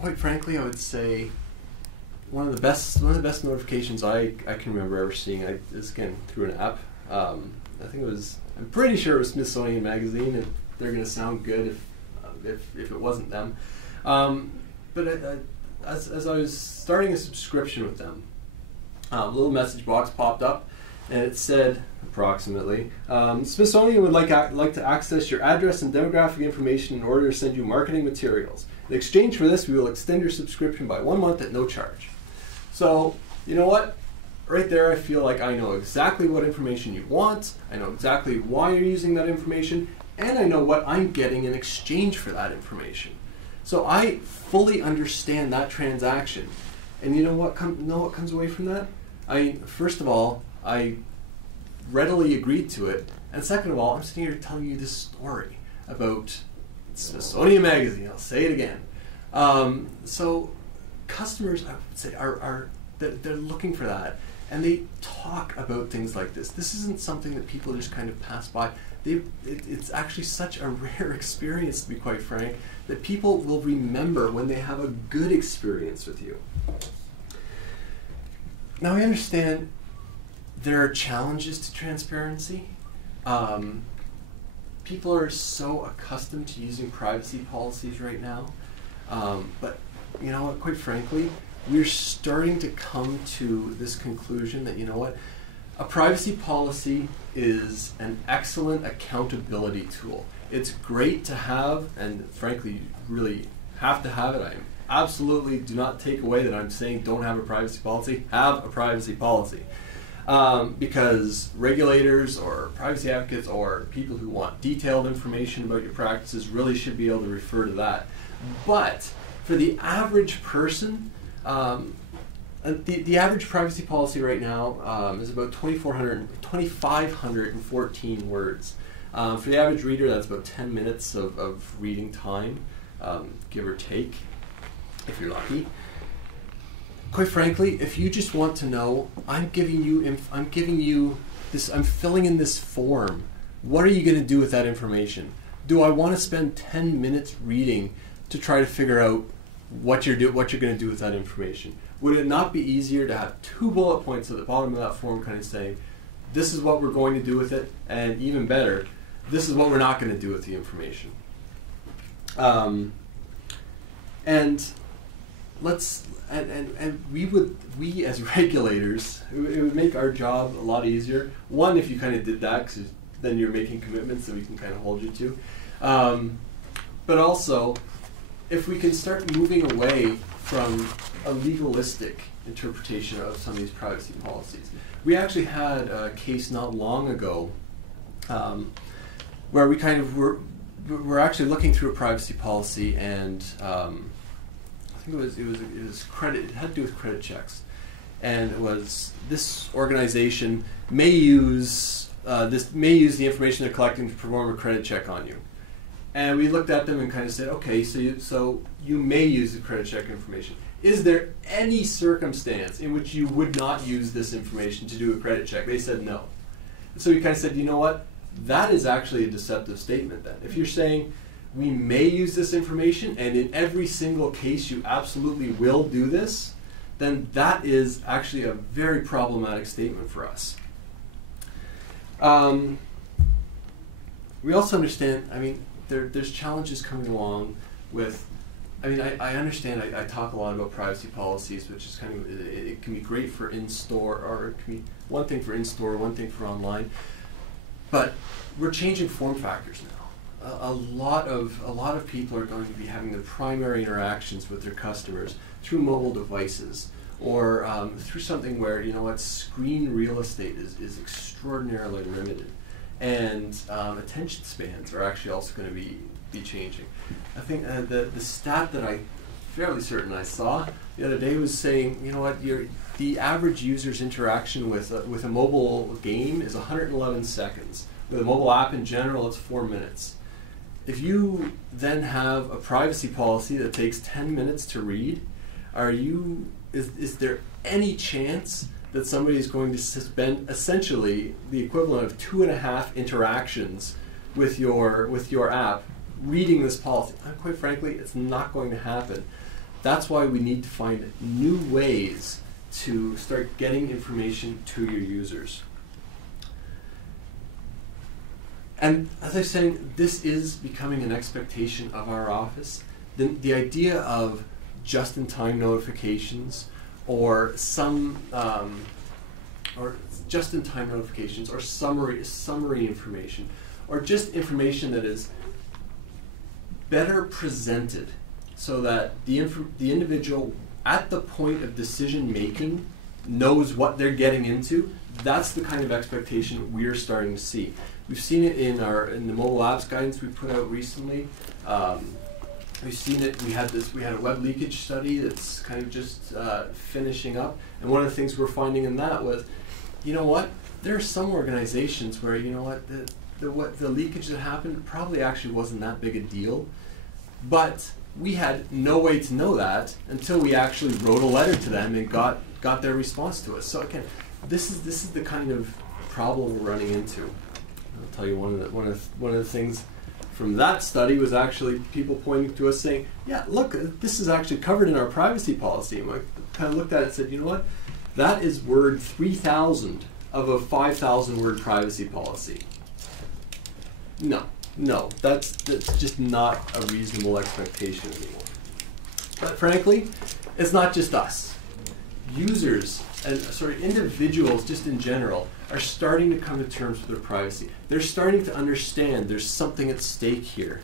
quite frankly, I would say one of the best notifications I can remember ever seeing, is again through an app. I think it was, I'm pretty sure it was Smithsonian Magazine. If they're going to sound good if it wasn't them. But as I was starting a subscription with them, a little message box popped up, and it said approximately, Smithsonian would like to access your address and demographic information in order to send you marketing materials. In exchange for this, we will extend your subscription by 1 month at no charge. So, you know what? Right there, I feel like I know exactly what information you want, I know exactly why you're using that information, and I know what I'm getting in exchange for that information. So I fully understand that transaction. And you know what comes away from that? First of all, I readily agreed to it, and second of all, I'm sitting here telling you this story about Smithsonian Magazine. I'll say it again. So customers, I would say, they're looking for that, and they talk about things like this. This isn't something that people just kind of pass by. It's actually such a rare experience, to be quite frank, that people will remember when they have a good experience with you. Now, I understand there are challenges to transparency. People are so accustomed to using privacy policies right now. But you know what, quite frankly, we're starting to come to this conclusion that, you know what, a privacy policy is an excellent accountability tool. It's great to have, and frankly, you really have to have it. I absolutely do not take away that I'm saying don't have a privacy policy. Have a privacy policy. Because regulators or privacy advocates or people who want detailed information about your practices really should be able to refer to that. But for the average person, the average privacy policy right now is about 2,514 words. For the average reader, that's about 10 minutes of reading time, give or take, if you're lucky. Quite frankly, if you just want to know, I'm filling in this form. What are you going to do with that information? Do I want to spend 10 minutes reading to try to figure out what you're going to do with that information? Would it not be easier to have 2 bullet points at the bottom of that form kind of saying, this is what we're going to do with it, and even better, this is what we're not going to do with the information? We as regulators, it would make our job a lot easier. One, if you kind of did that, because then you're making commitments that we can kind of hold you to. But also, if we can start moving away from a legalistic interpretation of some of these privacy policies. We actually had a case not long ago where we kind of were actually looking through a privacy policy, and I think it was credit. It had to do with credit checks, and it was this organization may use the information they're collecting to perform a credit check on you. And we looked at them and kind of said, okay, so you may use the credit check information. Is there any circumstance in which you would not use this information to do a credit check? They said no. So we kind of said, you know what? That is actually a deceptive statement then. If you're saying we may use this information and in every single case you absolutely will do this, then that is actually a very problematic statement for us. We also understand, there's challenges coming along with, I understand, I talk a lot about privacy policies, which is kind of, it can be great for in-store, or it can be one thing for in-store, one thing for online, but we're changing form factors now. A lot of people are going to be having their primary interactions with their customers through mobile devices, or through something where, you know what, screen real estate is extraordinarily limited. And attention spans are actually also going to be changing. I think the stat that I fairly certain I saw the other day was saying, you know what, the average user's interaction with a mobile game is 111 seconds. With a mobile app in general, it's 4 minutes. If you then have a privacy policy that takes 10 minutes to read, is there any chance that somebody is going to spend essentially the equivalent of 2.5 interactions with your app reading this policy? And quite frankly, it's not going to happen. That's why we need to find new ways to start getting information to your users. And as I was saying, this is becoming an expectation of our office. The idea of just-in-time notifications or just-in-time notifications or summary information or just information that is better presented so that the individual at the point of decision making knows what they're getting into. That's the kind of expectation we're starting to see. We've seen it in the mobile apps guidance we put out recently. We've seen it. We had a web leakage study that's kind of just finishing up, and one of the things we're finding in that was, you know what? There are some organizations where, you know what, the leakage that happened probably actually wasn't that big a deal, but we had no way to know that until we actually wrote a letter to them and got their response to us. So again, this is the kind of problem we're running into. I'll tell you one of the things from that study was actually people pointing to us saying, yeah, look, this is actually covered in our privacy policy. And I kind of looked at it and said, you know what? That is word 3,000 of a 5,000 word privacy policy. No, that's just not a reasonable expectation anymore. But frankly, it's not just us. Users and individuals just in general are starting to come to terms with their privacy. They're starting to understand there's something at stake here.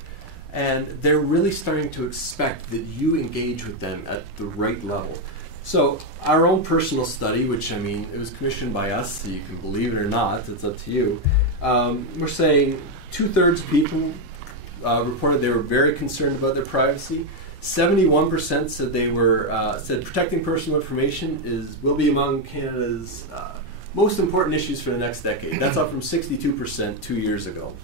And they're really starting to expect that you engage with them at the right level. So our own personal study, which, I mean, it was commissioned by us, so you can believe it or not, it's up to you. We're saying 2/3 of people reported they were very concerned about their privacy. 71% said they were said protecting personal information will be among Canada's most important issues for the next decade. That's up from 62% 2 years ago.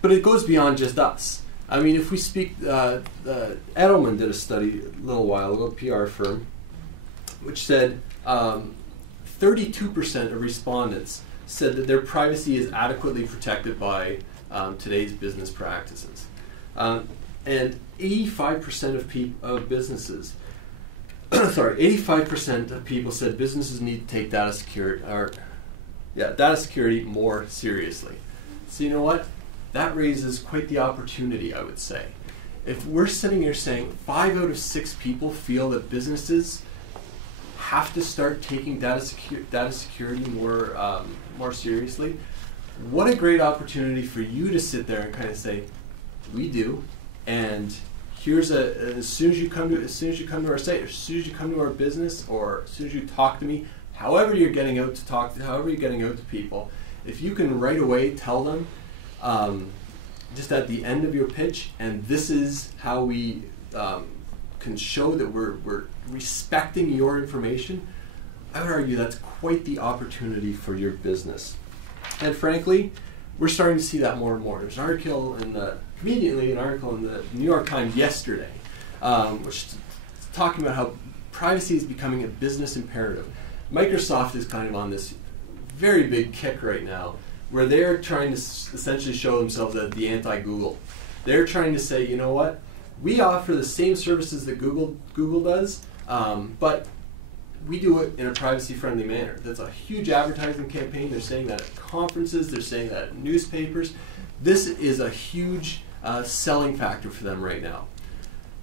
But it goes beyond just us. I mean, if we speak, Edelman did a study a little while ago, a PR firm, which said 32% of respondents said that their privacy is adequately protected by today's business practices. And 85% of businesses, 85% of people said businesses need to take data security more seriously. So you know what? That raises quite the opportunity, I would say. If we're sitting here saying 5 out of 6 people feel that businesses have to start taking data security more seriously, what a great opportunity for you to sit there and kind of say, we do, and here's as soon as you come to our site, or as soon as you come to our business, or as soon as you talk to me, however you're getting out to people, if you can right away tell them just at the end of your pitch, and this is how we can show that we're respecting your information, I would argue that's quite the opportunity for your business. And frankly, we're starting to see that more and more. There's an article in the New York Times yesterday, which is talking about how privacy is becoming a business imperative. Microsoft is kind of on this very big kick right now, where they're trying to essentially show themselves as the anti-Google. They're trying to say, you know what, we offer the same services that Google does, but we do it in a privacy-friendly manner. That's a huge advertising campaign. They're saying that at conferences. They're saying that at newspapers. This is a huge selling factor for them right now.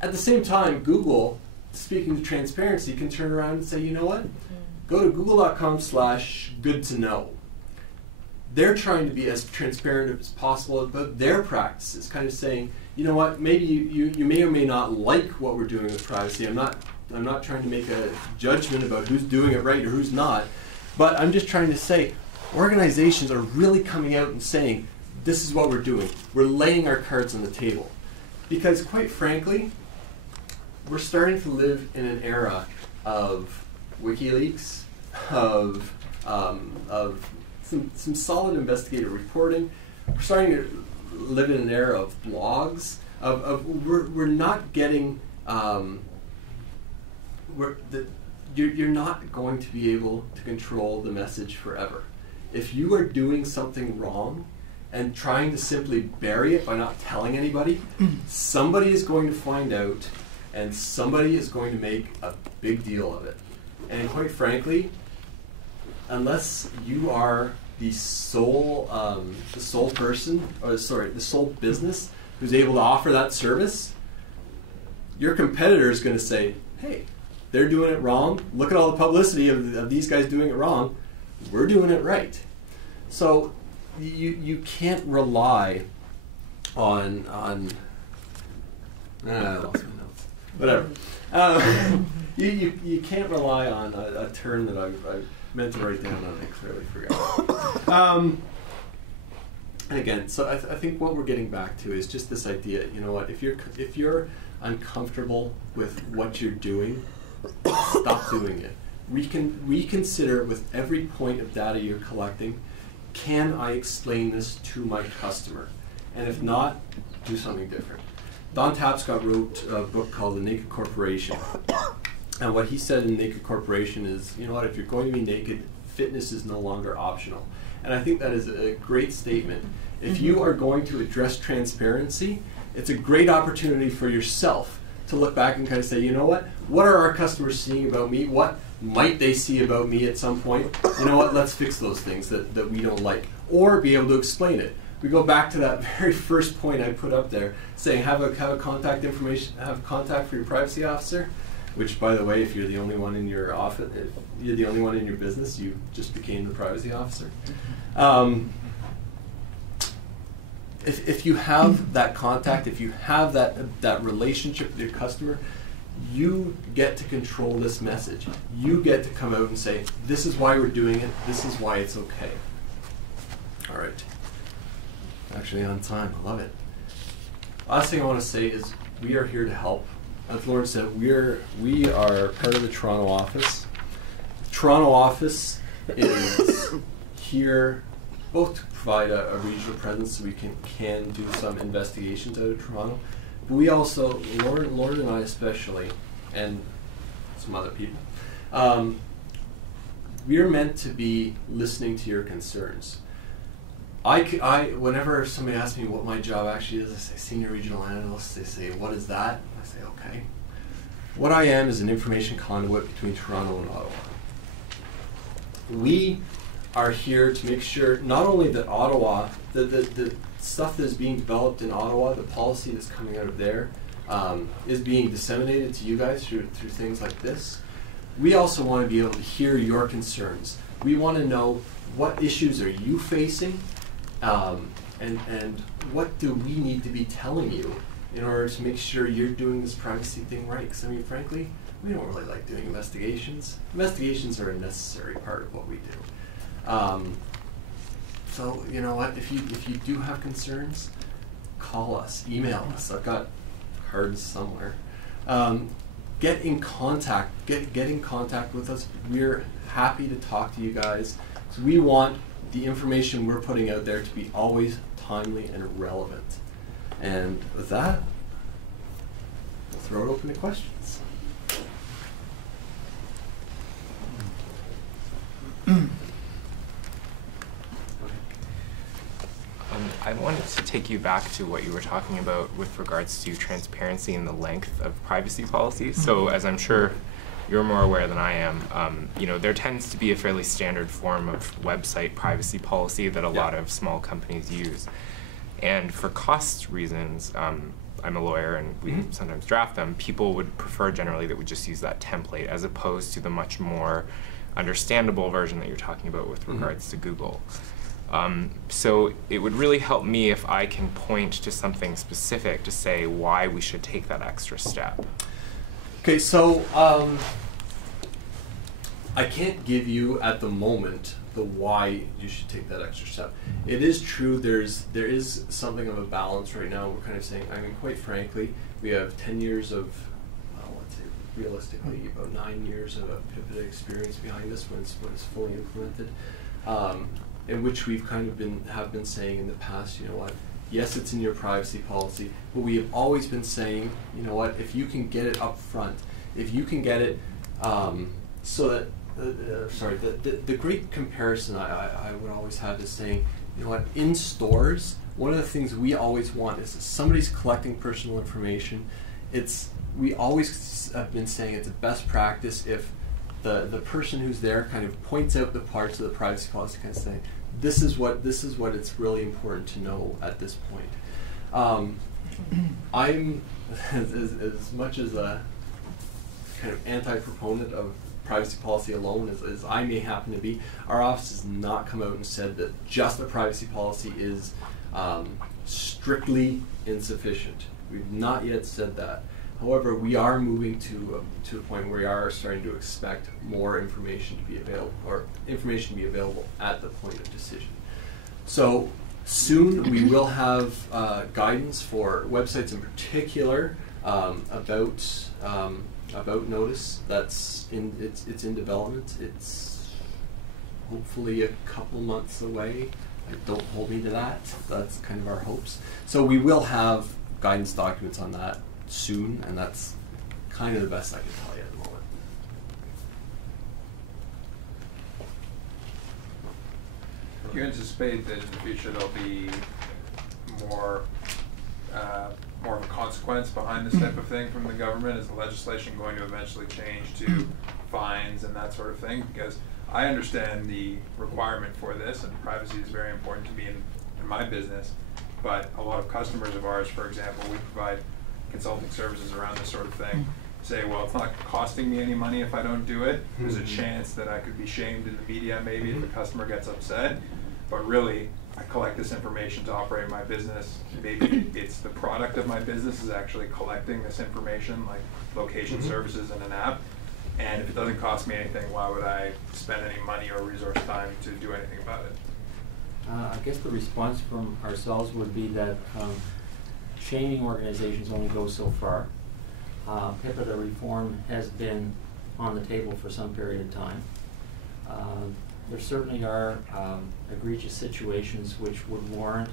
At the same time, Google, speaking to transparency, can turn around and say, you know what? Go to google.com/good-to-know. They're trying to be as transparent as possible about their practices, kind of saying, you know what, maybe you may or may not like what we're doing with privacy. I'm not trying to make a judgment about who's doing it right or who's not, but I'm just trying to say organizations are really coming out and saying, this is what we're doing. We're laying our cards on the table. Because quite frankly, we're starting to live in an era of WikiLeaks, of some solid investigative reporting. We're starting to live in an era of blogs. We're not getting. You're not going to be able to control the message forever. If you are doing something wrong and trying to simply bury it by not telling anybody, somebody is going to find out, and somebody is going to make a big deal of it. And quite frankly, unless you are the sole person, or sorry, the sole business who's able to offer that service, your competitor is going to say, hey, they're doing it wrong. Look at all the publicity of these guys doing it wrong. We're doing it right. So you can't rely on I lost my notes. Whatever. You can't rely on a term that I meant to write down and I clearly forgot. And again, so I think what we're getting back to is just this idea. You know what? If you're uncomfortable with what you're doing, stop doing it. Reconsider with every point of data you're collecting. Can I explain this to my customer? And if not, do something different. Don Tapscott wrote a book called The Naked Corporation. And what he said in Naked Corporation is, you know what, if you're going to be naked, fitness is no longer optional. And I think that is a great statement. If you are going to address transparency, it's a great opportunity for yourself to look back and kind of say, you know what are our customers seeing about me? What might they see about me at some point? You know what, let's fix those things that we don't like. Or be able to explain it. We go back to that very first point I put up there, saying have contact for your privacy officer, which, by the way, if you're the only one in your office, if you're the only one in your business, you just became the privacy officer. If you have that contact, if you have that relationship with your customer, you get to control this message. You get to come out and say, this is why we're doing it, this is why it's okay. All right. Actually on time, I love it. Last thing I want to say is we are here to help. As Lorne said, we are part of the Toronto office. The Toronto office is here both to provide a regional presence so we can do some investigations out of Toronto. But we also, Lorne and I especially, and some other people, we are meant to be listening to your concerns. Whenever somebody asks me what my job actually is, I say Senior Regional Analyst. They say, what is that? I say, okay. What I am is an information conduit between Toronto and Ottawa. We are here to make sure not only that Ottawa, the stuff that is being developed in Ottawa, the policy that's coming out of there, is being disseminated to you guys through things like this. We also want to be able to hear your concerns. We want to know what issues are you facing, and what do we need to be telling you in order to make sure you're doing this privacy thing right. Because I mean, frankly, we don't really like doing investigations. Investigations are a necessary part of what we do. So you know what? If you do have concerns, call us, email us. I've got cards somewhere. Get in contact. Get in contact with us. We're happy to talk to you guys. So we want the information we're putting out there to be always timely and relevant. And with that, we'll throw it open to questions. I wanted to take you back to what you were talking about with regards to transparency and the length of privacy policies. So as I'm sure you're more aware than I am, you know, there tends to be a fairly standard form of website privacy policy that a lot of small companies use. And for cost reasons, I'm a lawyer and we sometimes draft them, people would prefer generally that we just use that template as opposed to the much more understandable version that you're talking about with regards to Google. So it would really help me if I can point to something specific to say why we should take that extra step. Okay, so I can't give you at the moment the why you should take that extra step. It is true there is something of a balance right now. We're kind of saying, I mean, quite frankly, we have 10 years of, well, realistically about 9 years of PIPEDA experience behind us when it's fully implemented, in which we've kind of have been saying in the past, you know what, yes, it's in your privacy policy, but we have always been saying, you know what, if you can get it up front, if you can get it so that, the great comparison I would always have is saying, you know what, in stores, one of the things we always want is if somebody's collecting personal information, we always have been saying it's a best practice if the person who's there kind of points out the parts of the privacy policy, kind of saying, this is what it's really important to know at this point. I'm as much as a kind of anti-proponent of privacy policy alone as I may happen to be, our office has not come out and said that just a privacy policy is strictly insufficient. We've not yet said that. However, we are moving to a point where we are starting to expect more information to be available, or information to be available at the point of decision. So soon we will have guidance for websites in particular about notice. It's in development. It's hopefully a couple months away. Don't hold me to that. That's kind of our hopes. So we will have guidance documents on that soon, and that's kind of the best I can tell you at the moment. Do you anticipate that in the future there'll be more of a consequence behind this type of thing from the government? Is the legislation going to eventually change to fines and that sort of thing? Because I understand the requirement for this, and privacy is very important to me in my business, but a lot of customers of ours, for example, we provide consulting services around this sort of thing, say, well, it's not costing me any money if I don't do it. There's a chance that I could be shamed in the media maybe if the customer gets upset, but really I collect this information to operate my business. Maybe it's the product of my business is actually collecting this information, like location services in an app, and if it doesn't cost me anything, why would I spend any money or resource time to do anything about it? I guess the response from ourselves would be that shaming organizations only go so far. PIPEDA reform has been on the table for some period of time. There certainly are egregious situations which would warrant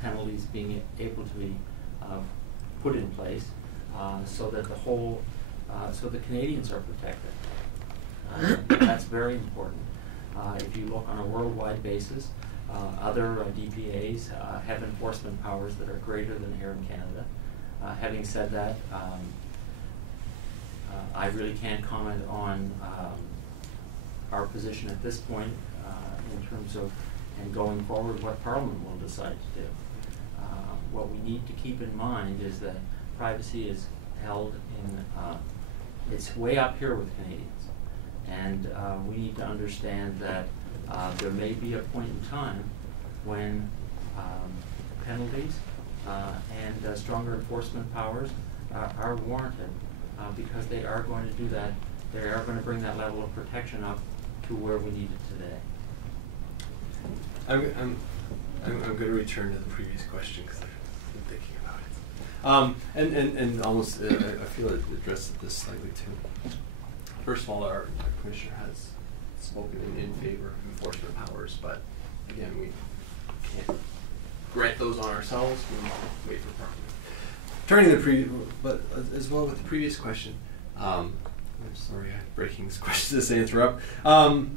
penalties being able to be put in place so that so the Canadians are protected. That's very important. If you look on a worldwide basis, other DPAs have enforcement powers that are greater than here in Canada. Having said that, I really can't comment on our position at this point in terms of, and going forward, what Parliament will decide to do. What we need to keep in mind is that privacy is held in, it's way up here with Canadians. And we need to understand that there may be a point in time when penalties and stronger enforcement powers are warranted because they are going to do that. They are going to bring that level of protection up to where we need it today. I'm going to return to the previous question because I've been thinking about it. And almost I feel it addresses this slightly too. First of all, our commissioner has spoken in favor of enforcement powers, but again, we can't grant those on ourselves. We wait for Parliament. Turning to but as well with the previous question, I'm sorry, I'm breaking this question, this answer up. One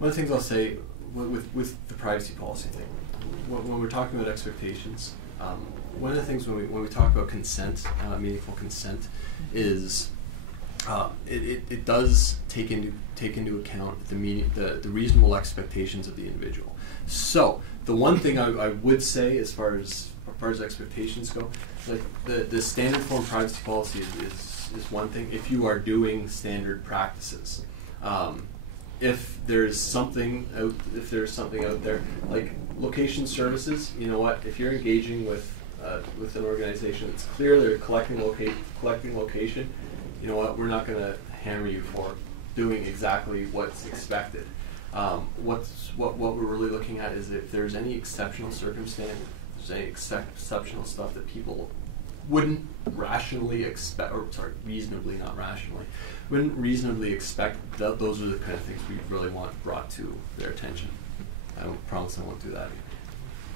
of the things I'll say with the privacy policy thing, when we're talking about expectations, one of the things when we talk about consent, meaningful consent, is it does take into account the reasonable expectations of the individual. So the one thing I would say as far as expectations go, like the standard form privacy policy is one thing. If you are doing standard practices, if there's something out there like location services, you know what? If you're engaging with an organization, it's clear they're collecting location. You know what? We're not going to hammer you for doing exactly what's expected. What we're really looking at is if there's any exceptional circumstance, if there's any exceptional stuff that people wouldn't rationally expect, or sorry, reasonably, not rationally, wouldn't reasonably expect that those are the kind of things we really want brought to their attention. I don't promise I won't do that.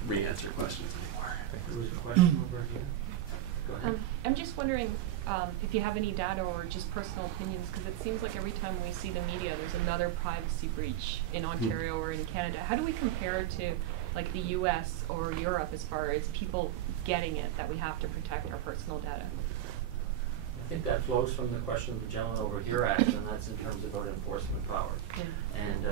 Re-answer questions anymore. There was a question over here. Go ahead. I'm just wondering if you have any data or just personal opinions, because it seems like every time we see the media, there's another privacy breach in Ontario or in Canada. How do we compare to like the US or Europe as far as people getting it, that we have to protect our personal data? I think that flows from the question the gentleman over here asked, and that's in terms about enforcement power. Yeah. And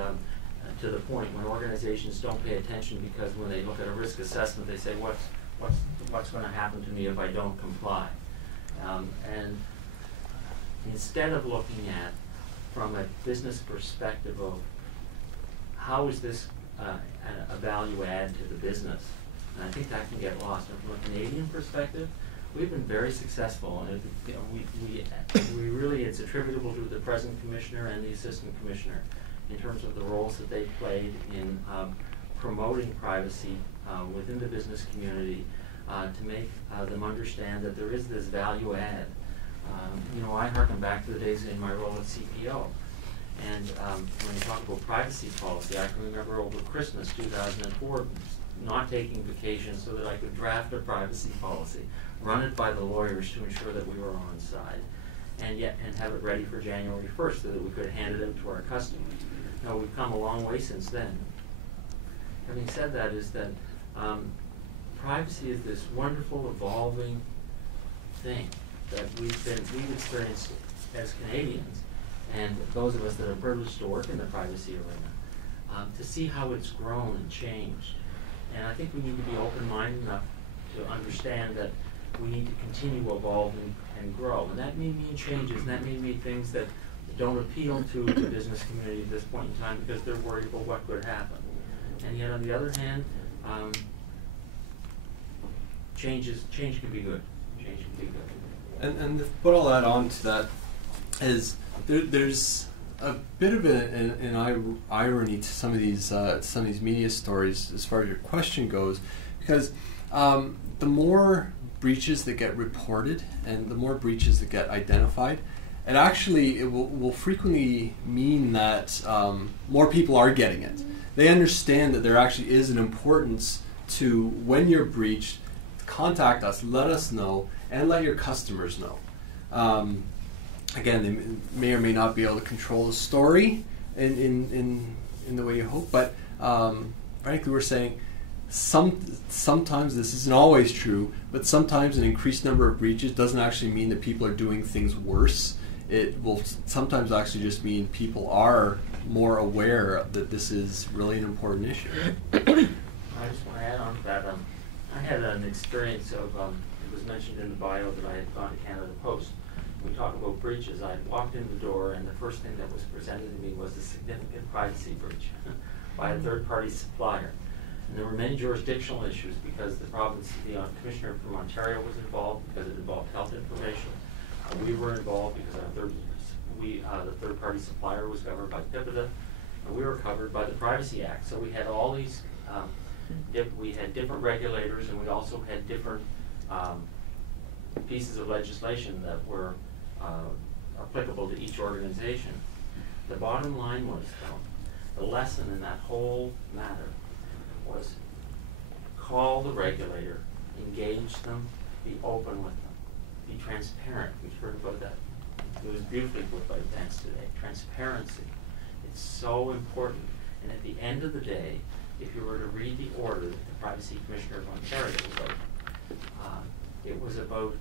to the point, when organizations don't pay attention because when they look at a risk assessment, they say, what's going to happen to me if I don't comply? And instead of looking at, from a business perspective of how is this a value add to the business, and I think that can get lost. And from a Canadian perspective, we've been very successful, and we really, it's attributable to the present commissioner and the assistant commissioner in terms of the roles that they played in promoting privacy within the business community to make them understand that there is this value add. I harken back to the days in my role at CPO. And when you talk about privacy policy, I can remember over Christmas 2004 not taking vacation so that I could draft a privacy policy, run it by the lawyers to ensure that we were on side, and have it ready for January 1st so that we could hand it out to our customers. Now, we've come a long way since then. Having said that, is that privacy is this wonderful, evolving thing that we've experienced as Canadians, and those of us that are privileged to work in the privacy arena, to see how it's grown and changed. And I think we need to be open-minded enough to understand that we need to continue to evolve and grow. And that may mean changes, and that may mean things that don't appeal to the business community at this point in time because they're worried about what could happen. And yet, on the other hand, change can be good. Change can be good. And to put all that on to that is there's a bit of an irony to some of these media stories as far as your question goes, because the more breaches that get reported and the more breaches that get identified, it will frequently mean that more people are getting it. They understand that there actually is an importance to, when you're breached, contact us, let us know, and let your customers know. Again, they may or may not be able to control the story in the way you hope, but frankly, we're saying sometimes this isn't always true, but sometimes an increased number of breaches doesn't actually mean that people are doing things worse. It will sometimes actually just mean people are more aware that this is really an important issue. I just want to add on to that. I had an experience of, it was mentioned in the bio that I had gone to Canada Post. We talk about breaches. I walked in the door, and the first thing that was presented to me was a significant privacy breach by a third-party supplier. And there were many jurisdictional issues because the commissioner from Ontario was involved because it involved health information. We were involved because the third-party supplier was covered by PIPEDA, and we were covered by the Privacy Act. So we had all these, we had different regulators, and we also had different pieces of legislation that were applicable to each organization. The bottom line was, though, the lesson in that whole matter was call the regulator, engage them, be open with them, be transparent. We've heard about that. It was beautifully put by Vance today. Transparency. It's so important. And at the end of the day, if you were to read the order that the Privacy Commissioner of Ontario wrote, it was about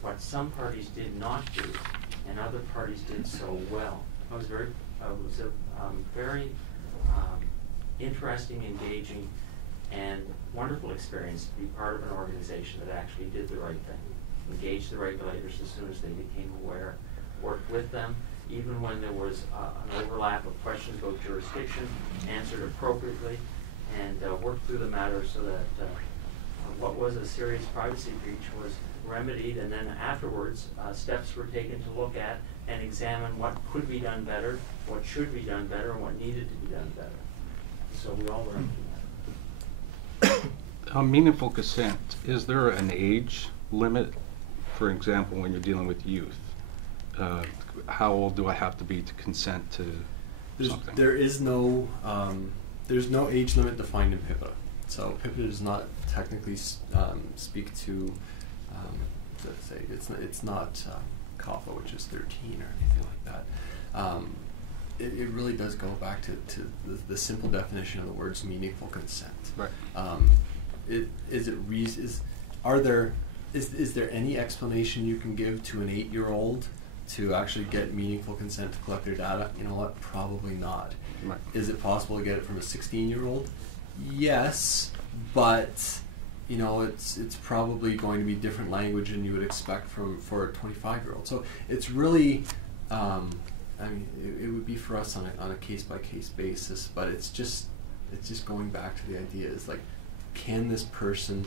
what some parties did not do and other parties did so well. It was a very interesting, engaging, and wonderful experience to be part of an organization that actually did the right thing. Engaged the regulators as soon as they became aware, worked with them, even when there was an overlap of questions about jurisdiction, answered appropriately, and worked through the matter so that what was a serious privacy breach was remedied, and then afterwards steps were taken to look at and examine what could be done better, what should be done better, and what needed to be done better. So we all learned from that. Meaningful consent, is there an age limit? For example, when you're dealing with youth, how old do I have to be to consent to something? There's no age limit defined in PIPEDA. So PIPEDA does not technically speak to, let's say, it's not COFA, which is 13 or anything like that. It really does go back to the simple definition of the words meaningful consent. Right. Is there any explanation you can give to an 8-year-old to actually get meaningful consent to collect their data? You know what? Probably not. Right. Is it possible to get it from a 16-year-old? Yes, but you know it's probably going to be different language than you would expect for a 25-year-old. So it's really, I mean, it would be for us on a case-by-case basis. But it's just going back to the idea is like, can this person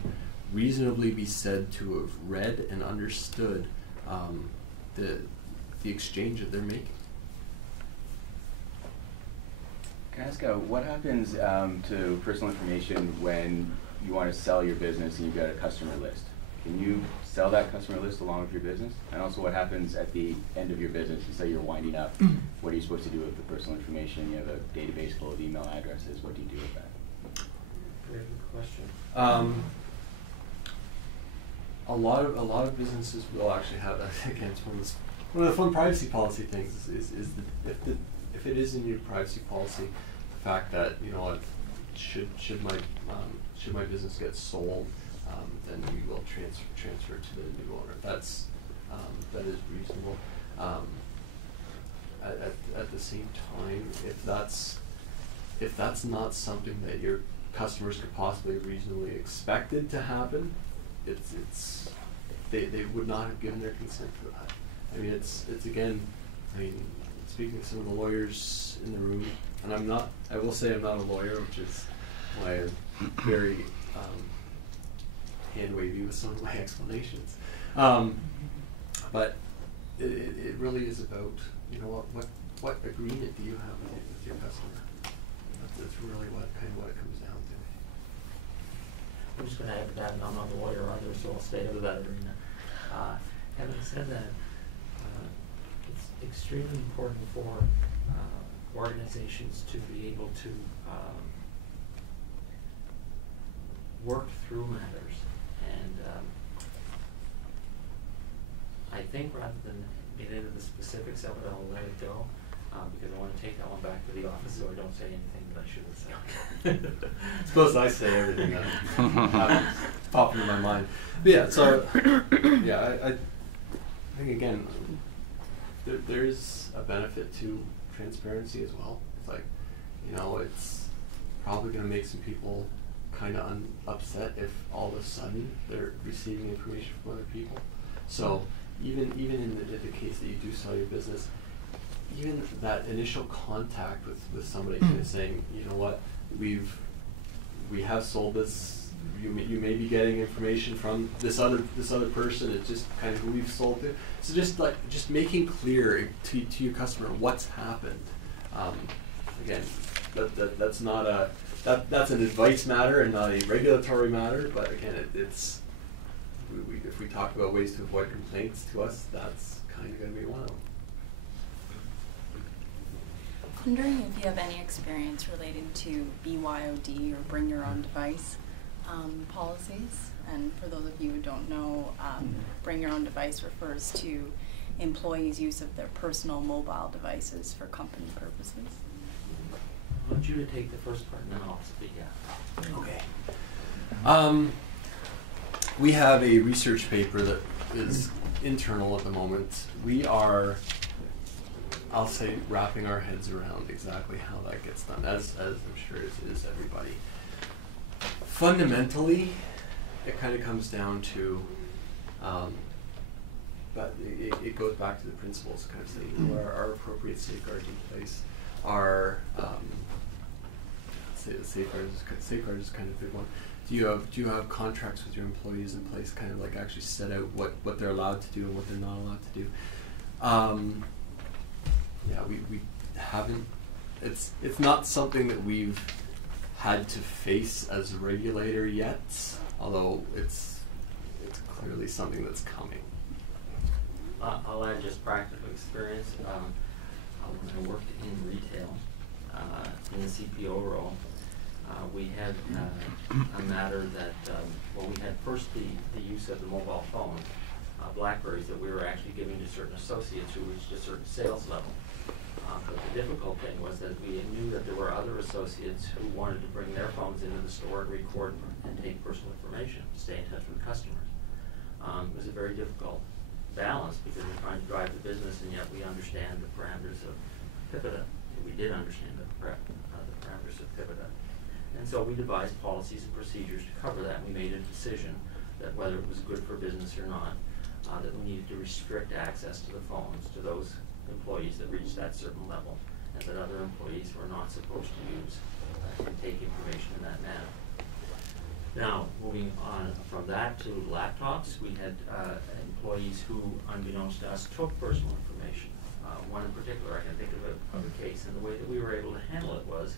reasonably be said to have read and understood the exchange that they're making? Can I ask, what happens to personal information when you want to sell your business and you've got a customer list? Can you sell that customer list along with your business? And also what happens at the end of your business? You say you're winding up. What are you supposed to do with the personal information? You have a database full of email addresses. What do you do with that? Very good question. A lot of businesses will actually have that. Again, it's one of the fun privacy policy things is if it is in your privacy policy, the fact that, you know, should my business get sold, then we will transfer to the new owner. That is reasonable. At the same time, if that's not something that your customers could possibly reasonably expected to happen, they would not have given their consent for that. I mean, it's again, I mean, speaking to some of the lawyers in the room, and I will say I'm not a lawyer, which is why I'm very hand-wavy with some of my explanations. But it really is about, you know, what agreement do you have with your customer? That's really what it comes down to. I'm just going to add to that, and I'm not a lawyer either, so I'll stay out of that arena. Having said that, it's extremely important for organizations to be able to work through matters. And I think rather than get into the specifics of it, I'll let it go. Because I want to take that one back to the office so I don't say anything that I should have said. Suppose I say everything that popped into my mind. But yeah, so yeah, I think again, there's a benefit to transparency as well. It's like, you know, it's probably going to make some people kind of upset if all of a sudden they're receiving information from other people. So even in the case that you do sell your business, even that initial contact with somebody kind of saying, you know what, we have sold this. You may be getting information from this other person. It's just kind of who we've sold to. So just making clear to your customer what's happened. Again, that's not that's an advice matter and not a regulatory matter. But again, it's if we talk about ways to avoid complaints to us, that's kind of going to be one of them. Wondering if you have any experience relating to BYOD or bring your own device policies. And for those of you who don't know, bring your own device refers to employees' use of their personal mobile devices for company purposes. I want you to take the first part and then I'll speak after. Okay. We have a research paper that is internal at the moment. We are, I'll say, wrapping our heads around exactly how that gets done, as I'm sure is everybody. Fundamentally, it kind of comes down to, but it goes back to the principles, kind of saying, you know, our appropriate safeguards in place are, say the safeguard is kind of a big one. Do you have contracts with your employees in place, kind of like actually set out what they're allowed to do and what they're not allowed to do? Yeah, we haven't. It's not something that we've had to face as a regulator yet, although it's clearly something that's coming. I'll add just practical experience. When I worked in retail, in the CPO role, we had a matter that, we had first the use of the mobile phone, BlackBerries, that we were actually giving to certain associates who reached a certain sales level. But the difficult thing was that we knew that there were other associates who wanted to bring their phones into the store and record and take personal information to stay in touch with customers. It was a very difficult balance because we're trying to drive the business, and yet we understand the parameters of PIPEDA. We did understand the parameters of PIPEDA. And so we devised policies and procedures to cover that. We made a decision that whether it was good for business or not, that we needed to restrict access to the phones to those employees that reached that certain level, and that other employees were not supposed to use and take information in that manner. Now, moving on from that to laptops, we had employees who, unbeknownst to us, took personal information. One in particular, I can think of a case, and the way that we were able to handle it was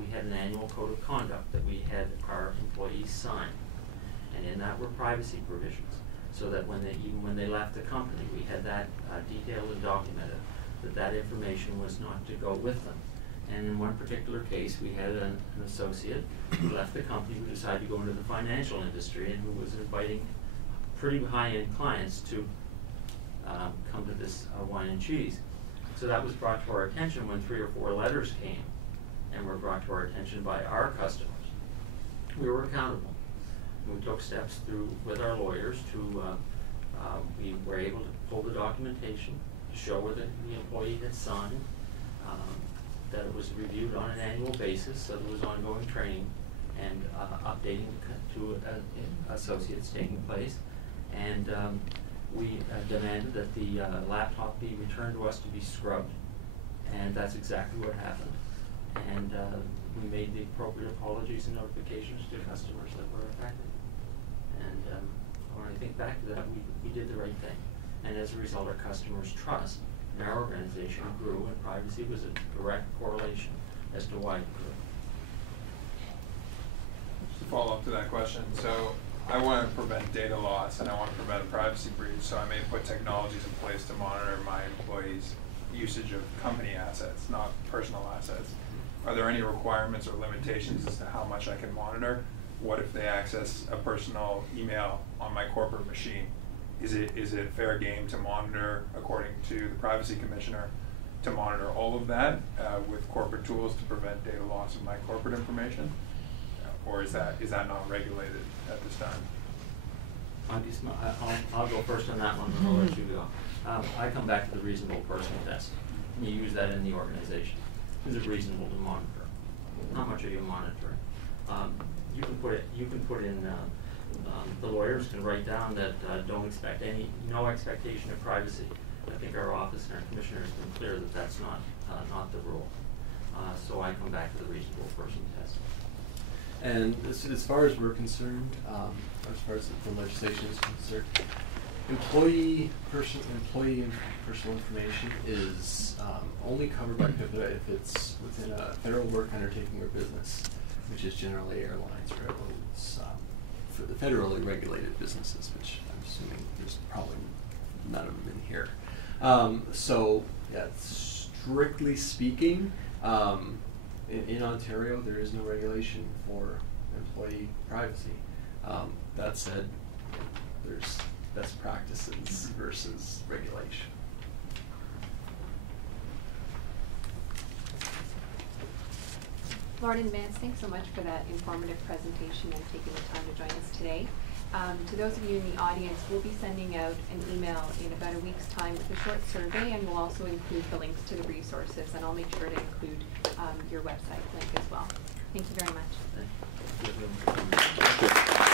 we had an annual code of conduct that we had our employees sign, and in that were privacy provisions, so that even when they left the company, we had that detailed and documented, that information was not to go with them. And in one particular case, we had an associate who left the company, who decided to go into the financial industry, and who was inviting pretty high-end clients to come to this wine and cheese. So that was brought to our attention when 3 or 4 letters came and were brought to our attention by our customers. We were accountable. We took steps with our lawyers to, we were able to pull the documentation to show where the employee had signed, that it was reviewed on an annual basis, so there was ongoing training and updating to associates taking place. And we demanded that the laptop be returned to us to be scrubbed, and that's exactly what happened. And we made the appropriate apologies and notifications to customers that were affected. And when I think back to that, we did the right thing. And as a result, our customers' trust in our organization grew, and privacy was a direct correlation as to why it grew. Just to follow up to that question, so I want to prevent data loss and I want to prevent a privacy breach, so I may put technologies in place to monitor my employees' usage of company assets, not personal assets. Are there any requirements or limitations as to how much I can monitor? What if they access a personal email on my corporate machine? Is it fair game to monitor, according to the Privacy Commissioner, to monitor all of that with corporate tools to prevent data loss of my corporate information? Or is that not regulated at this time? I'll go first on that one, and I'll let you go. I come back to the reasonable person test. You use that in the organization. Is it reasonable to monitor? How much are you monitoring? You can put in. The lawyers can write down that don't expect no expectation of privacy. I think our office and our commissioner has been clear that that's not the rule. So I come back to the reasonable person test. And as far as we're concerned, as far as the legislation is concerned, employee and personal information is only covered by PIPEDA if it's within a federal work undertaking or business, which is generally airlines, railroads, for the federally regulated businesses, which I'm assuming there's probably none of them in here. So, yeah, strictly speaking, in Ontario, there is no regulation for employee privacy. That said, there's best practices versus regulation. Lorne and Vance, thanks so much for that informative presentation and taking the time to join us today. To those of you in the audience, we'll be sending out an email in about a week's time with a short survey, and we'll also include the links to the resources, and I'll make sure to include your website link as well. Thank you very much. Thank you.